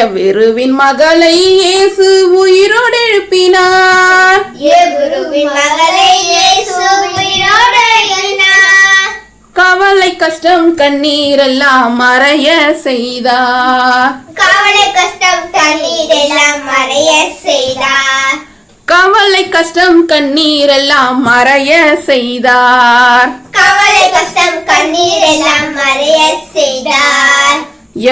எவ்விருவின் மகளை இயேசு உயிரோடு எழுப்பினார். எவ்விருவின் மகளை இயேசு உயிரோடு எழுப்பினார். கவலை கஷ்டம் கண்ணீர் எல்லாம் மறைய செய்தார். கவலை கஷ்டம் கண்ணீர் எல்லாம் மறைய செய்தார். கவலை கஷ்டம் கண்ணீர் எல்லாம் மறைய செய்தார். கவலை கஷ்டம் கண்ணீர் எல்லாம் மறைய செய்தார்.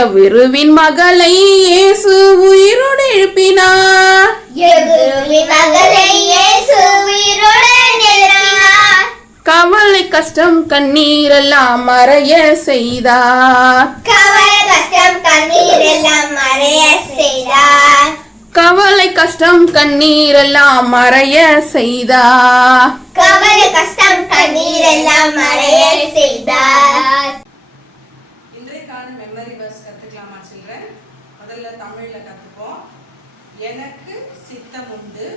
எவ்விருவின் மகளை இயேசு உயிரோடு எழுப்பினார். எவ்விருவின் மகளை இயேசு உயிரோடு எழுப்பினார். கவலை கஷ்டம் கண்ணீர் எல்லாம் மறைய செய்தார். கவலை கஷ்டம் கண்ணீர் எல்லாம் மறைய செய்தார். கவலை கஷ்டம் கண்ணீர் எல்லாம் மறைய செய்தார். கவலை கஷ்டம் கண்ணீர் எல்லாம் மறைய செய்தார். இன்றைக்கான மெமரி பஸ் கற்றுக்கலாமா சில்ட்ரன்? முதல்ல தமிழில் கற்றுப்போம். எனக்கு சித்தமுண்டு,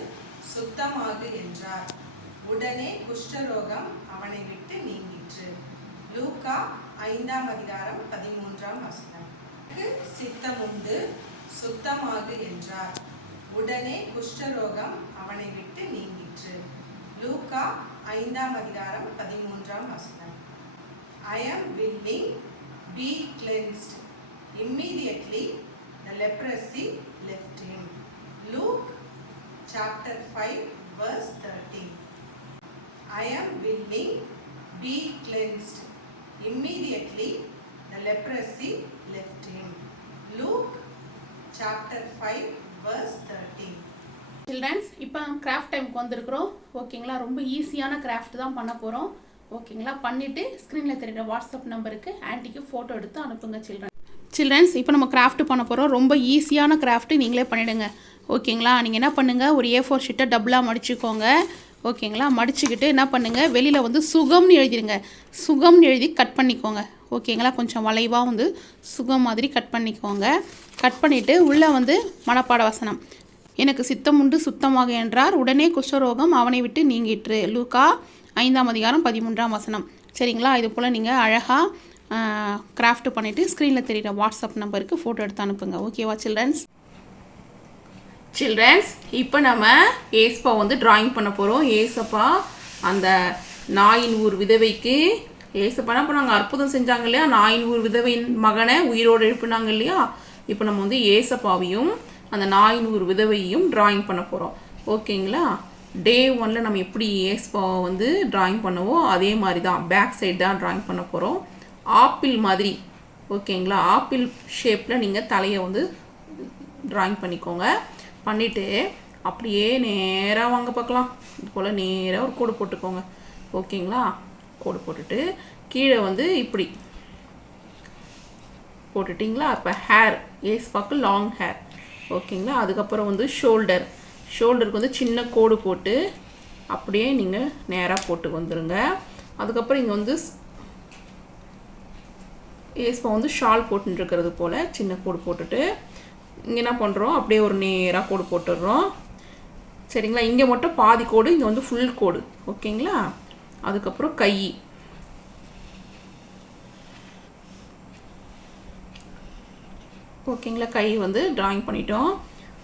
சுத்தமாகு என்றார். உடனே குஷ்டரோகம் அவனை விட்டு நீங்கிற்று. லூக்கா 5ஆம் அதிகாரம் 13ஆம் வசனம். எனக்கு சித்தமுண்டு, சுத்தமாகு என்றார். உடனே குஷ்டரோகம் அவனை விட்டு நீங்கிற்று. லூக்கா 5:13. I am willing, be cleansed. Immediately the leprosy left him. Luke chapter 5:13. I am willing, be cleansed. Immediately the leprosy left him. Luke chapter 5:13. Children's, இப்போ கிராஃப்ட் டைமுக்கு வந்திருக்கிறோம். ஓகேங்களா, ரொம்ப ஈஸியான கிராஃப்ட் தான் பண்ண போகிறோம். ஓகேங்களா, பண்ணிவிட்டு ஸ்க்ரீனில் தெரிகிற வாட்ஸ்அப் நம்பருக்கு ஆன்ட்டிக்கு ஃபோட்டோ எடுத்து அனுப்புங்க சில்ட்ரன்ஸ். இப்போ நம்ம கிராஃப்ட் பண்ண போகிறோம். ரொம்ப ஈஸியான கிராஃப்ட்டு நீங்களே பண்ணிவிடுங்க. ஓகேங்களா, நீங்கள் என்ன பண்ணுங்கள், ஒரு A4 ஷீட்டை டபுளாக மடிச்சுக்கோங்க. ஓகேங்களா, மடிச்சுக்கிட்டு என்ன பண்ணுங்கள், வெளியில் வந்து சுகம்னு எழுதிடுங்க. சுகம்னு எழுதி கட் பண்ணிக்கோங்க. ஓகேங்களா, கொஞ்சம் வளைவாக வந்து சுகம் மாதிரி கட் பண்ணிக்கோங்க. கட் பண்ணிவிட்டு உள்ளே வந்து மனப்பாட வசனம், எனக்கு சித்தம் உண்டு சுத்தமாக என்றார், உடனே குஷ்டரோகம் அவனை விட்டு நீங்கிற்று. லூக்கா 5:13. சரிங்களா, இது போல் நீங்கள் அழகாக கிராஃப்ட் பண்ணிவிட்டு ஸ்க்ரீனில் தெரிகிற வாட்ஸ்அப் நம்பருக்கு ஃபோட்டோ எடுத்து அனுப்புங்க. ஓகேவா சில்ட்ரன்ஸ், இப்போ நம்ம ஏசப்பா வந்து ட்ராயிங் பண்ண போகிறோம். ஏசப்பா அந்த நாயின் ஊர் விதவைக்கு ஏசப்பா என்ன பண்ணாங்க, அற்புதம் செஞ்சாங்க இல்லையா, நாயின் ஊர் விதவையின் மகனை உயிரோடு எழுப்பினாங்க இல்லையா. இப்போ நம்ம வந்து ஏசப்பாவையும் அந்த நாயின் ஊர் விதவையும் ட்ராயிங் பண்ண போகிறோம். ஓகேங்களா, Day 1 நம்ம எப்படி ஏசப்பாவை வந்து ட்ராயிங் பண்ணுவோம் அதே மாதிரி தான் பேக் சைடு தான் ட்ராயிங் பண்ண போகிறோம். ஆப்பிள் மாதிரி. ஓகேங்களா, ஆப்பிள் ஷேப்பில் நீங்கள் தலையை வந்து ட்ராயிங் பண்ணிக்கோங்க. பண்ணிவிட்டு அப்படியே நேராக வாங்க பார்க்கலாம். இது போல் நேராக ஒரு கோடு போட்டுக்கோங்க. ஓகேங்களா, கோடு போட்டுட்டு கீழே வந்து இப்படி போட்டுட்டிங்களா. இப்போ ஹேர், ஏசப்பாக்கு லாங் ஹேர். ஓகேங்களா, அதுக்கப்புறம் வந்து ஷோல்டருக்கு வந்து சின்ன கோடு போட்டு அப்படியே நீங்கள் நேராக போட்டு வந்துடுங்க. அதுக்கப்புறம் இங்கே வந்து ஏசப்பா வந்து ஷால் போட்டுருக்கிறது போல் சின்ன கோடு போட்டுட்டு இங்கே என்ன பண்ணுறோம், அப்படியே ஒரு நேராக கோடு போட்டுடுறோம். சரிங்களா, இங்கே மட்டும் பாதி கோடு, இங்கே வந்து ஃபுல் கோடு. ஓகேங்களா, அதுக்கப்புறம் கை. ஓகேங்களா, கை வந்து ட்ராயிங் பண்ணிட்டோம்.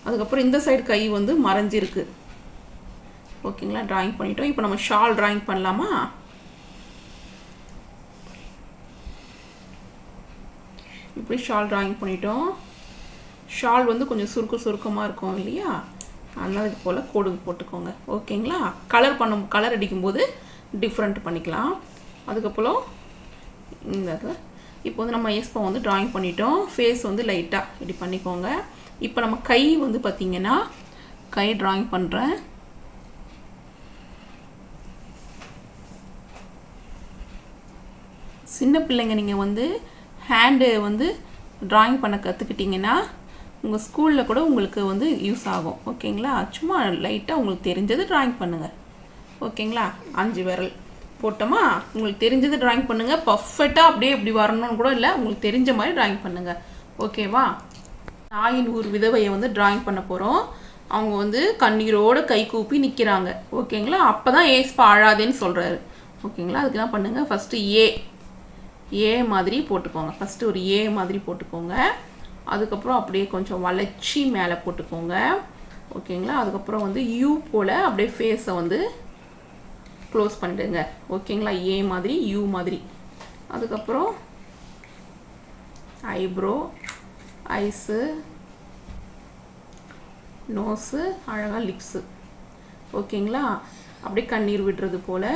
அதுக்கப்புறம் இந்த சைடு கை வந்து மறைஞ்சிருக்கு. ஓகேங்களா, ட்ராயிங் பண்ணிட்டோம். இப்போ நம்ம ஷால் ட்ராயிங் பண்ணலாமா? இப்படி ஷால் ட்ராயிங் பண்ணிட்டோம். ஷால் வந்து கொஞ்சம் சுருக்கமாக இருக்கும் இல்லையா, அதனால் இது போல் கோடு போட்டுக்கோங்க. ஓகேங்களா, கலர் அடிக்கும்போது டிஃப்ரெண்ட் பண்ணிக்கலாம். அதுக்கப்புறம் இந்த இப்போ வந்து நம்ம ஏசப்பா வந்து ட்ராயிங் பண்ணிட்டோம். ஃபேஸ் வந்து லைட்டாக இப்படி பண்ணிக்கோங்க. இப்போ நம்ம கை வந்து பார்த்திங்கன்னா கை ட்ராயிங் பண்ணுறேன். சின்ன பிள்ளைங்க நீங்கள் வந்து ஹேண்டு வந்து ட்ராயிங் பண்ண கற்றுக்கிட்டிங்கன்னா உங்கள் ஸ்கூலில் கூட உங்களுக்கு வந்து யூஸ் ஆகும். ஓகேங்களா, சும்மா லைட்டாக உங்களுக்கு தெரிஞ்சது ட்ராயிங் பண்ணுங்கள். ஓகேங்களா, 5 விரல் போட்டோமா, உங்களுக்கு தெரிஞ்சது ட்ராயிங் பண்ணுங்கள். பர்ஃபெக்டாக அப்படியே இப்படி வரணும்னு கூட இல்லை, உங்களுக்கு தெரிஞ்ச மாதிரி ட்ராயிங் பண்ணுங்கள். ஓகேவா, நாயின் ஊர் விதவையை வந்து ட்ராயிங் பண்ண போகிறோம். அவங்க வந்து கண்ணீரோடு கை கூப்பி நிற்கிறாங்க. ஓகேங்களா, அப்போ தான் ஏசப்பா அழாதேன்னு சொல்கிறாரு. ஓகேங்களா, அதுக்கு என்ன பண்ணுங்கள், ஃபஸ்ட்டு ஏ மாதிரி போட்டுக்கோங்க. ஃபஸ்ட்டு ஒரு ஏ மாதிரி போட்டுக்கோங்க. அதுக்கப்புறம் அப்படியே கொஞ்சம் வளைச்சி மேலே போட்டுக்கோங்க. ஓகேங்களா, அதுக்கப்புறம் வந்து யூ போல் அப்படியே ஃபேஸை வந்து க்ளோஸ் பண்ணிடுங்க. ஓகேங்களா, ஏ மாதிரி யூ மாதிரி. அதுக்கப்புறம் ஐப்ரோ, ஐஸு, நோஸு, அழகாக லிப்ஸு. ஓகேங்களா, அப்படியே கண்ணீர் விடுறது போல்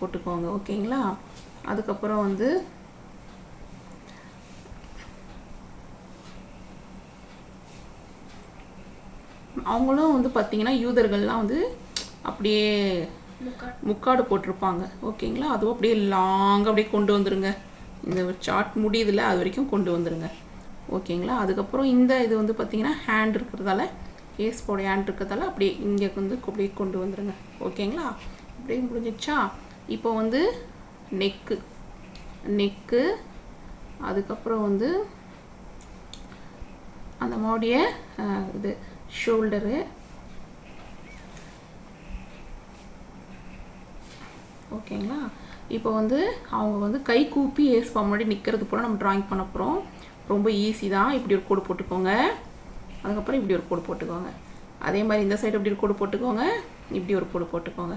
போட்டுக்கோங்க. ஓகேங்களா, அதுக்கப்புறம் வந்து அவங்களும் வந்து பார்த்திங்கன்னா யூதர்கள்லாம் வந்து அப்படியே முக்காடு போட்டிருப்பாங்க. ஓகேங்களா, அதுவும் அப்படியே லாங்காக அப்படியே கொண்டு வந்துடுங்க. இந்த சார்ட் முடியுதில்ல, அது வரைக்கும் கொண்டு வந்துடுங்க. ஓகேங்களா, அதுக்கப்புறம் இந்த இது வந்து பார்த்திங்கன்னா ஹேண்ட் இருக்கிறதால, ஏசப்போடைய ஹேண்ட் இருக்கிறதால அப்படியே இங்கே வந்து அப்படியே கொண்டு வந்துடுங்க. ஓகேங்களா, அப்படியே முடிஞ்சிடுச்சா. இப்போ வந்து நெக்கு, அதுக்கப்புறம் வந்து அந்த மாதிரியே இது ஷோல்டரு. ஓகேங்களா, இப்போ வந்து அவங்க வந்து கை கூப்பி ஏசப்பா முன்னாடி நிற்கிறது போல் நம்ம ட்ராயிங் பண்ண போகிறோம். ரொம்ப ஈஸி தான். இப்படி ஒரு கோடு போட்டுக்கோங்க. அதுக்கப்புறம் இப்படி ஒரு கோடு போட்டுக்கோங்க. அதே மாதிரி இந்த சைடு இப்படி ஒரு கோடு போட்டுக்கோங்க, இப்படி ஒரு கோடு போட்டுக்கோங்க.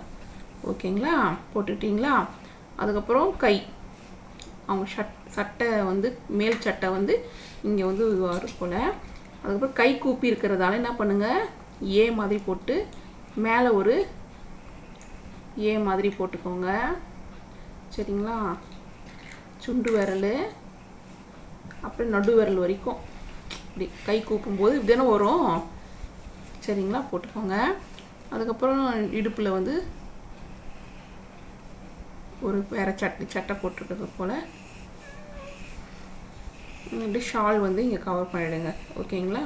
ஓகேங்களா? போட்டுட்டிங்களா? அதுக்கப்புறம் கை, அவங்க சட்டை வந்து மேல் சட்டை வந்து இங்கே வந்து வரும் போல். அதுக்கப்புறம் கை கூப்பி இருக்கிறதால என்ன பண்ணுங்கள், ஏ மாதிரி போட்டு மேலே ஒரு ஏ மாதிரி போட்டுக்கோங்க. சரிங்களா? சுண்டு விரல் அப்புறம் நடு விரல் வரைக்கும் இப்படி கை கூப்பும்போது இப்படி தானே வரும். சரிங்களா? போட்டுக்கோங்க. அதுக்கப்புறம் இடுப்பில் வந்து ஒரு வேறு சட்டை போட்டிருக்கிறது போல் இப்படி ஷால் வந்து இங்கே கவர் பண்ணிவிடுங்க. ஓகேங்களா?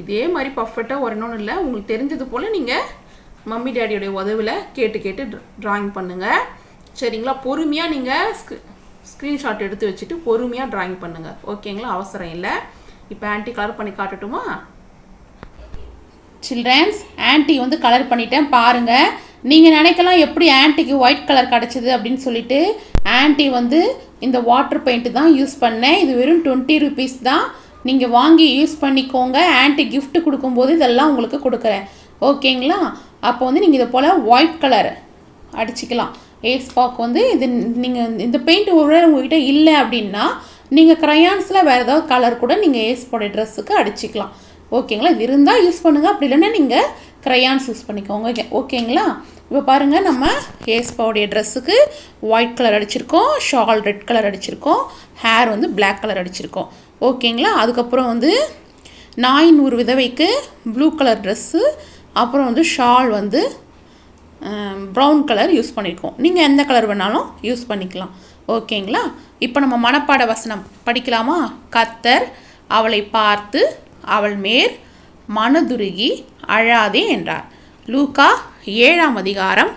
இதே மாதிரி பர்ஃபெக்டாக வரணும்னு இல்லை, உங்களுக்கு தெரிஞ்சது போல் நீங்கள் மம்மி டேடியோடைய உதவியில் கேட்டு ட்ராயிங் பண்ணுங்கள். சரிங்களா? பொறுமையாக நீங்கள் ஸ்க்ரீன்ஷாட் எடுத்து வச்சுட்டு பொறுமையாக ட்ராயிங் பண்ணுங்கள். ஓகேங்களா? அவசரம் இல்லை. இப்போ ஆன்ட்டி கலர் பண்ணி காட்டட்டுமா? சில்ட்ரன்ஸ், ஆன்ட்டி வந்து கலர் பண்ணிட்டேன் பாருங்கள். நீங்கள் நினைக்கலாம் எப்படி ஆன்ட்டிக்கு ஒயிட் கலர் கிடச்சிது அப்படின்னு சொல்லிட்டு. ஆன்ட்டி வந்து இந்த வாட்டர் பெயிண்ட்டு தான் யூஸ் பண்ணேன். இது வெறும் 20 rupees தான். நீங்கள் வாங்கி யூஸ் பண்ணிக்கோங்க. ஆன்ட்டி gift கொடுக்கும்போது இதெல்லாம் உங்களுக்கு கொடுக்குறேன். ஓகேங்களா? அப்போ வந்து நீங்கள் இதை போல் ஒயிட் கலர் அடிச்சிக்கலாம். ஏஸ்பாக் வந்து இது நீங்கள் இந்த பெயிண்ட் ஒருவேளை உங்கள்கிட்ட இல்லை அப்படின்னா நீங்கள் க்ரையான்ஸில் வேறு ஏதாவது கலர் கூட நீங்கள் ஏஸ்போட ட்ரெஸ்ஸுக்கு அடிச்சிக்கலாம். ஓகேங்களா? இது இருந்தால் யூஸ் பண்ணுங்கள், அப்படி இல்லைன்னா நீங்கள் க்ரையான்ஸ் யூஸ் பண்ணிக்கோங்க. ஓகேங்களா? இப்போ பாருங்கள், நம்ம ஏஸ்பாவுடைய ட்ரெஸ்ஸுக்கு ஒயிட் கலர் அடிச்சிருக்கோம், ஷால் ரெட் கலர் அடிச்சிருக்கோம், ஹேர் வந்து பிளாக் கலர் அடிச்சிருக்கோம். ஓகேங்களா? அதுக்கப்புறம் வந்து நாயின் ஒரு விதவைக்கு ப்ளூ கலர் ட்ரெஸ்ஸு, அப்புறம் வந்து ஷால் வந்து ப்ரௌன் கலர் யூஸ் பண்ணியிருக்கோம். நீங்கள் எந்த கலர் வேணாலும் யூஸ் பண்ணிக்கலாம். ஓகேங்களா? இப்போ நம்ம மனப்பாட வசனம் படிக்கலாமா? கர்த்தர் அவளை பார்த்து அவள் மேல் மனதுருகி அழாதே என்றார். லூக்கா 7ஆம் அதிகாரம்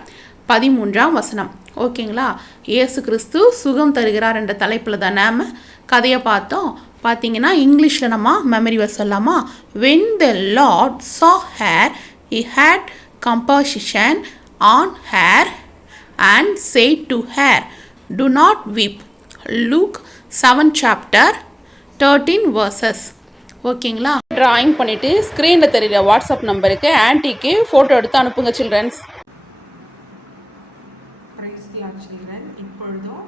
13ஆம் வசனம். ஓகேங்களா? இயேசு கிறிஸ்து சுகம் தருகிறார் என்ற தலைப்பில் தான் நாம் கதையை பார்த்தோம். பார்த்தீங்கன்னா இங்கிலீஷில் நம்ம மெமரி வர சொல்லாமா? when the Lord saw her he had compassion on her and said to her, do not weep. Luke 7 chapter 13 verses. ஓகேங்களா? ட்ராயிங் பண்ணிவிட்டு ஸ்க்ரீனில் தெரியுற வாட்ஸ்அப் நம்பருக்கு ஆன்ட்டிக்கு ஃபோட்டோ எடுத்து அனுப்புங்க childrens. Praise the lord children. இப்பொழுதும்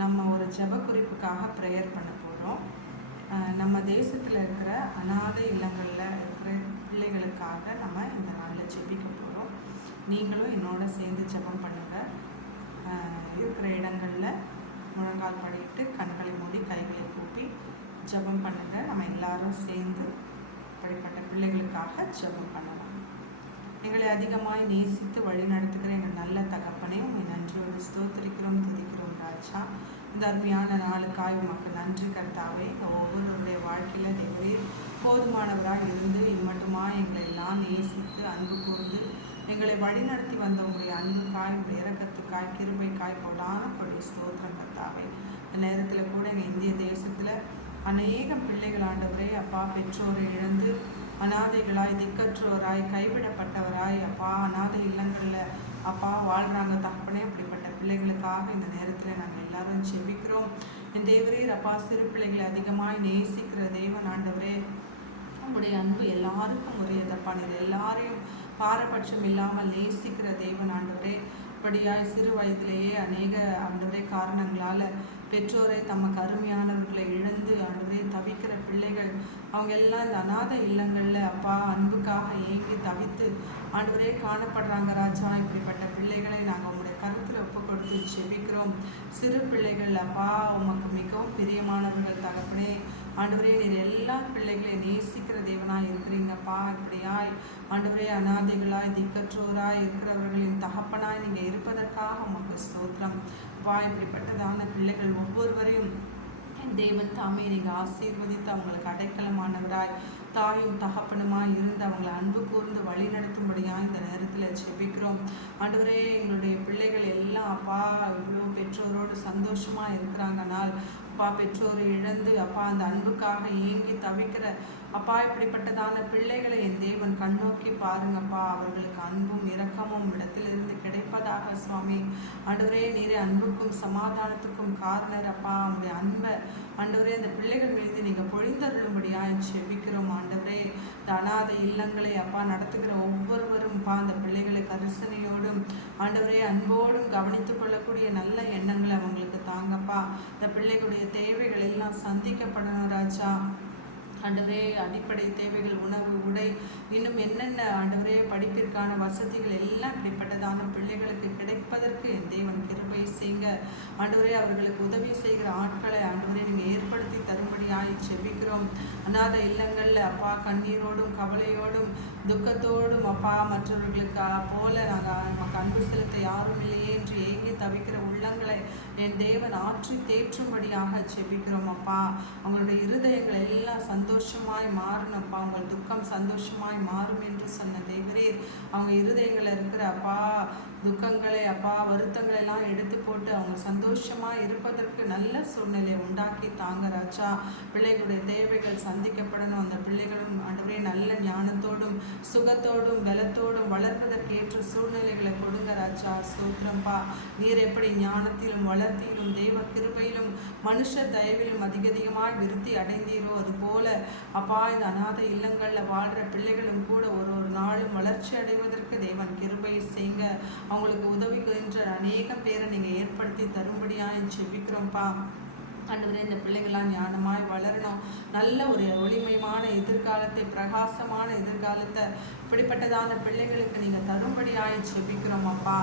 நம்ம ஒரு ஜெப குறிப்புக்காக ப்ரேயர் பண்ண போகிறோம். நம்ம தேசத்தில் இருக்கிற அநாதை இல்லங்களில் இருக்கிற பிள்ளைகளுக்காக நம்ம இந்த நாளில் ஜெபிக்க போகிறோம். நீங்களும் என்னோட சேர்ந்து ஜெபம் பண்ணுங்கள். இருக்கிற இடங்களில் முழங்கால் படிட்டு கண்களை மூடி கைகளை கூப்பி ஜெபம் பண்ணுங்கள். நம்ம எல்லாரும் சேர்ந்து அப்படிப்பட்ட பிள்ளைகளுக்காக ஜெபம் பண்ணலாம். எங்களை அதிகமாய் நேசித்து வழி நடத்துகிற எங்கள் நல்ல தகப்பனே, உங்களை நன்றியோடு ஸ்தோத்திரிக்கிறோம், துதிக்கிறோம் ராஜா. இந்த அருமையான நாளுக்காய் உமக்கு நன்றி கர்த்தாவே. ஒவ்வொருவருடைய வாழ்க்கையில் தேவரீர் போதுமானவராக இருந்து இம்மட்டுமாய் எங்களை எல்லாம் நேசித்து அன்பு கூர்ந்து எங்களை வழிநடத்தி வந்த உங்களுடைய அன்புக்காய், உங்களுடைய இரக்கத்துக்காய், கிருபைக்காய் கொடான கொடி ஸ்தோத்திரம் கர்த்தாவே. இந்த நேரத்தில் கூட எங்கள் இந்திய தேசத்தில் அநேகம் பிள்ளைகள் ஆண்டவரே அப்பா பெற்றோரை இழந்து அநாதைகளாய், திக்கற்றோராய், கைவிடப்பட்டவராய் அப்பா அநாதை இல்லங்களில் அப்பா வாழ்கிறாங்க தகப்பனே. அப்படிப்பட்ட பிள்ளைகளுக்காக இந்த நேரத்தில் நாங்கள் எல்லாரும் ஜெபிக்கிறோம். என் தேவரீர் அப்பா சிறு பிள்ளைகளை அதிகமாய் நேசிக்கிற தேவன் ஆண்டவரே. உங்களுடைய அன்பு எல்லாருக்கும் உரியதப்பா. நீர் எல்லாரையும் பாரபட்சம் இல்லாமல் நேசிக்கிற தேவன் ஆண்டவரே. இப்படியாய் சிறு வயதிலேயே அநேக ஆண்டவரே காரணங்களால் பெற்றோரை தமக்கு அருமையானவர்களை இழந்து ஆண்டவரே தவிக்கிற பிள்ளைகள் அவங்க எல்லாம் இந்த அநாத இல்லங்களில் அப்பா அன்புக்காக ஏங்கி தவித்து ஆண்டவரே காணப்படுறாங்க ராஜா. இப்படிப்பட்ட பிள்ளைகளை நாங்கள் உங்களுடைய கருத்தில் ஒப்பு கொடுத்து ஜெபிக்கிறோம். சிறு பிள்ளைகள் அப்பா உமக்கு மிகவும் பிரியமானவர்கள் தகப்பனே. ஆண்டவரே நீர் எல்லா பிள்ளைகளையும் நேசிக்கிற தேவனாய் இருக்கிறீங்கப்பா. இப்படியாய் ஆண்டவரே அநாதைகளாய், திக்கற்றோராய் இருக்கிறவர்களின் தகப்பனாய் நீங்கள் இருப்பதற்காக உமக்கு ஸ்தோத்திரம் அப்பா. இப்படிப்பட்டதான பிள்ளைகள் ஒவ்வொருவரையும் தேவன் தாமே நீங்கள் ஆசீர்வதித்து அவங்களுக்கு அடைக்கலமானவராய், தாயும் தகப்பனுமாய் இருந்து அவங்களை அன்பு கூர்ந்து வழி நடத்தும்படியாக இந்த நேரத்தில் ஜெபிக்கிறோம். ஆண்டவரே எங்களுடைய பிள்ளைகள் எல்லாம் அப்பா இவ்வளோ பெற்றோரோடு சந்தோஷமாக இருக்கிறாங்கனால் அப்பா பெற்றோரை இழந்து அப்பா அந்த அன்புக்காக ஏங்கி தவிக்கிற அப்பா இப்படிப்பட்டதான பிள்ளைகளை என் தேவன் கண்ணோக்கி பாருங்கப்பா. அவர்களுக்கு அன்பும் இரக்கமும் இடத்திலிருந்து கிடைப்பதாக சுவாமி. ஆண்டவரே நீரே அன்புக்கும் சமாதானத்துக்கும் காரணர் அப்பா. அவங்களுடைய அன்பை ஆண்டவரே அந்த பிள்ளைகள் மீது நீங்கள் பொழிந்தருளும்படியாக ஜெபிக்கிறோம் ஆண்டவரே. இந்த அனாதை இல்லங்களை அப்பா நடத்துகிற ஒவ்வொருவரும் அந்த பிள்ளைகளை கரிசனையோடும் ஆண்டவரே அன்போடும் கவனித்துக் கொள்ளக்கூடிய நல்ல எண்ணங்களை அவங்களுக்கு தாங்கப்பா. இந்த பிள்ளைகளுடைய தேவைகள் எல்லாம் சந்திக்கப்படணும் ராஜா. ஆண்டவரே அடிப்படை தேவைகள், உணவு, உடை, இன்னும் என்னென்ன ஆண்டவரே படிப்பிற்கான வசதிகள் எல்லாம் இப்படிப்பட்டதான பிள்ளைகளுக்கு கிடைப்பதற்கு என் தேவன் கிருபை செய்யுங்க ஆண்டவரே. அவர்களுக்கு உதவி செய்கிற ஆட்களை ஆண்டவரே நீங்கள் ஏற்படுத்தி தரும்படியாய் ஜெபிக்கிறோம். அநாத இல்லங்களில் அப்பா கண்ணீரோடும் கவலையோடும் துக்கத்தோடும் அப்பா மற்றவர்களுக்கு போல நமக்கு அன்பு செலுத்த யாரும் இல்லையே என்று ஏங்கி தவிக்கிற உள்ளங்களை என் தேவன் ஆற்றி தேற்றும்படியாக ஜெபிக்கிறோம் அப்பா. அவங்களுடைய இருதயங்கள் எல்லாம் சந்தோஷமாய் மாறணும்ப்பா. உங்கள் துக்கம் சந்தோஷமாய் மாறும் என்று சொன்ன தேவரீர் அவங்க இருதயங்களில் இருக்கிற அப்பா துக்கங்களை அப்பா வருத்தங்களை எல்லாம் எடுத்து போட்டு அவங்க சந்தோஷமாக இருப்பதற்கு நல்ல சூழ்நிலையை உண்டாக்கி தாங்க ராஜா. பிள்ளைகளுடைய தேவைகள் சந்திக்கப்படணும். அந்த பிள்ளைகளும் ஆண்டவரே நல்ல ஞானத்தோடும் சுகத்தோடும் பலத்தோடும் வளர்ப்பதற்கேற்ற சூழ்நிலைகளை கொடுங்க ராஜா. ஸ்தோத்திரம்பா. நீர் எப்படி ஞானத்திலும் வளர்த்தியிலும் தேவ கிருபையிலும் மனுஷ தயவிலும் அதிகமாய் விருத்தி அடைந்தீரோ அதுபோல அப்பா இந்த அநாத இல்லங்களில் வாழ்கிற பிள்ளைகளும் கூட ஒரு நாளும் வளர்ச்சி அடைவதற்கு தேவன் கிருபை செய்யுங்க. அவங்களுக்கு உதவிக்கின்ற அநேக பேரை நீங்கள் ஏற்படுத்தி தரும்படியாக ஜெபிக்கிறோம்ப்பா. ஆண்டவரே இந்த பிள்ளைகள்லாம் ஞானமாய் வளரணும். நல்ல ஒரு ஒளிமயமான எதிர்காலத்தை, பிரகாசமான எதிர்காலத்தை இப்படிப்பட்டதான பிள்ளைகளுக்கு நீங்கள் தரும்படியாய் ஜெபிக்கிறோம் அப்பா.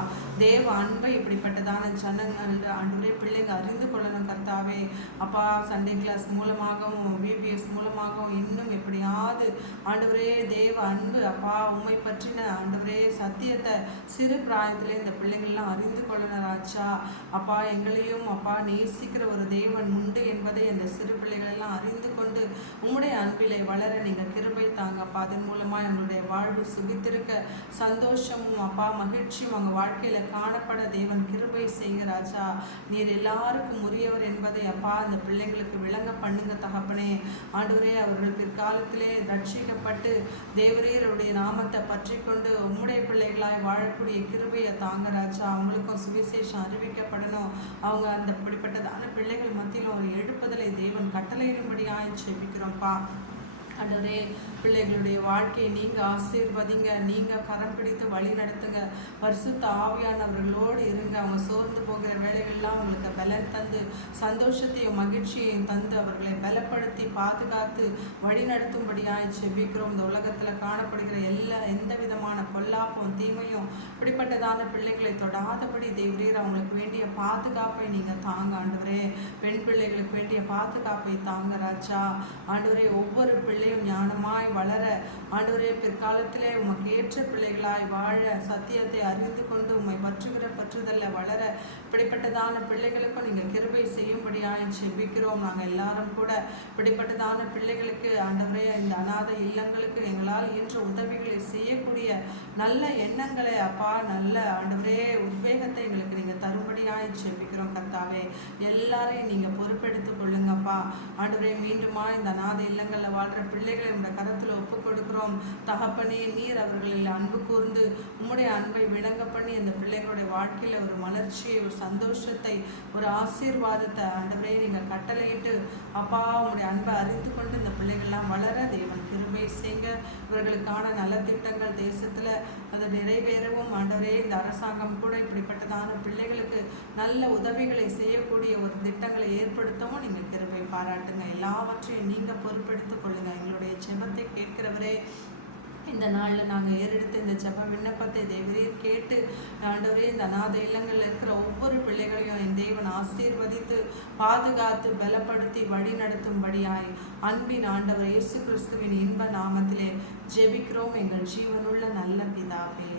தேவ அன்பை இப்படிப்பட்டதான ஜனங்கள் ஆண்டவரே பிள்ளைங்க அறிந்து கொள்ளணும் கர்த்தாவே. அப்பா சண்டே கிளாஸ் மூலமாகவும் விபிஎஸ் மூலமாகவும் இன்னும் எப்படியாவது ஆண்டவரே தேவ அன்பு அப்பா உண்மை பற்றின ஆண்டவரே சத்தியத்தை சிறு பிராயத்திலே இந்த பிள்ளைகள்லாம் அறிந்து கொள்ளணும் ராஜா. அப்பா எங்களையும் அப்பா நேசிக்கிற ஒரு தேவன் உண்டு என்பதை அந்த சிறு பிள்ளைகள் எல்லாம் அறிந்து கொண்டு உம்முடைய அன்பிலே வளர நீங்கள் கிருபை தாங்கப்பா. அதன் மூலமாக எங்களுடைய வாழ்வு சுகித்திருக்க சந்தோஷமும் அப்பா மகிழ்ச்சியும் அவங்க வாழ்க்கையில காணப்பட தேவன் கிருபை செய்ய ராஜா. நீர் எல்லாருக்கும் உரியவர் என்பதை அப்பா அந்த பிள்ளைங்களுக்கு விளங்க பண்ணுங்க தகப்பனே. ஆண்டவரே அவர்கள் பிற்காலத்திலே ரட்சிக்கப்பட்டு தேவரீருடைய நாமத்தை பற்றி கொண்டு உம்முடைய பிள்ளைகளாய் வாழக்கூடிய கிருபையை தாங்க ராஜா. அவங்களுக்கும் சுவிசேஷம் அறிவிக்கப்படணும். அவங்க அந்த இப்படிப்பட்டதான பிள்ளைகள் மத்தியில் ஒரு எழுப்புதலை தேவன் கட்டளையிடும்படியாக ஜெபிக்கிறோம்ப்பா. ஆண்டவரே பிள்ளைகளுடைய வாழ்க்கையை நீங்கள் ஆசீர்வதிங்க. நீங்கள் கரம் பிடித்து வழி நடத்துங்க. பரிசுத்த ஆவியானவர்களோடு இருங்க. அவங்க சோர்ந்து போகிற வேலைகள்லாம் அவங்களுக்கு பலன் தந்து சந்தோஷத்தையும் மகிழ்ச்சியையும் தந்து அவர்களை பலப்படுத்தி பாதுகாத்து வழி நடத்தும்படியாக ஜெபிக்கிறோம். இந்த உலகத்தில் காணப்படுகிற எந்த விதமான பொல்லாப்பும் தீமையும் இப்படிப்பட்டதான பிள்ளைகளை தொடாதபடி தேவரீர் அவங்களுக்கு வேண்டிய பாதுகாப்பை நீங்கள் தாங்க ஆண்டவரே. பெண் பிள்ளைகளுக்கு வேண்டிய பாதுகாப்பை தாங்க ராஜா. ஆண்டவரே ஒவ்வொரு பிள்ளையும் ஞானமாய் வளர ஆண்டவரே பிற்காலத்திலே உமக்கு ஏற்ற பிள்ளைகளாய் வாழ சத்தியத்தை அறிந்து கொண்டு உம்மை பற்றுகிற பற்றுதல்ல வளர இப்படிப்பட்டதான பிள்ளைகளுக்கும் நீங்கள் கிருபை செய்யும்படியாக ஜெபிக்கிறோம். நாங்கள் எல்லாரும் கூட இப்படிப்பட்டதான பிள்ளைகளுக்கு ஆண்டவரே இந்த அநாத இல்லங்களுக்கு எங்களால் இயன்ற உதவிகளை செய்யக்கூடிய நல்ல எண்ணங்களை அப்பா நல்ல ஆண்டவரே உத்வேகத்தை எங்களுக்கு நீங்கள் தரும்படியாக ஜெபிக்கிறோம் கர்த்தாவே. எல்லாரையும் நீங்கள் பொறுப்பெடுத்துக் கொள்ளுங்கப்பா. ஆண்டவரே மீண்டுமா இந்த அநாத இல்லங்களில் வாழ்கிற பிள்ளைகளை உங்களுடைய கரத்தில் ஒப்புக் கொடுக்கிறோம் தகப்பனே. நீர் அவர்களில் அன்பு கூர்ந்து உம்முடைய அன்பை விளங்க பண்ணி அந்த பிள்ளைகளுடைய வாழ்க்கையில் ஒரு மலர்ச்சியை, ஒரு சந்தோஷத்தை, ஒரு ஆசீர்வாதத்தை ஆண்டவரே நீங்கள் கட்டளையிட்டு அப்பா உங்களுடைய அன்பை அறிந்து கொண்டு இந்த பிள்ளைகள்லாம் வளர தேவன் கிருபை செய்யுங்க. இவர்களுக்கான நலத்திட்டங்கள் தேசத்தில் அது நிறைவேறவும் ஆண்டவரே இந்த அரசாங்கம் கூட இப்படிப்பட்டதான பிள்ளைகளுக்கு நல்ல உதவிகளை செய்யக்கூடிய ஒரு திட்டங்களை ஏற்படுத்தவும் நீங்கள் கிருபை பாராட்டுங்க. எல்லாவற்றையும் நீங்கள் பொறுப்பெடுத்துக் கொள்ளுங்க. எங்களுடைய ஜெபத்தை கேட்கிறவரே, இந்த நாளில் நாங்கள் ஏறெடுத்து இந்த ஜெப விண்ணப்பத்தை தேவரீர் கேட்டு ஆண்டவரே இந்த அநாத இல்லங்களில் இருக்கிற ஒவ்வொரு பிள்ளைகளையும் என் தேவன் ஆசீர்வதித்து பாதுகாத்து பலப்படுத்தி வழி நடத்தும்படியாய் அன்பின் ஆண்டவர் இயேசு கிறிஸ்துவின் இன்ப நாமத்திலே ஜெபிக்கிறோம் எங்கள் ஜீவனுள்ள நல்ல பிதாவே.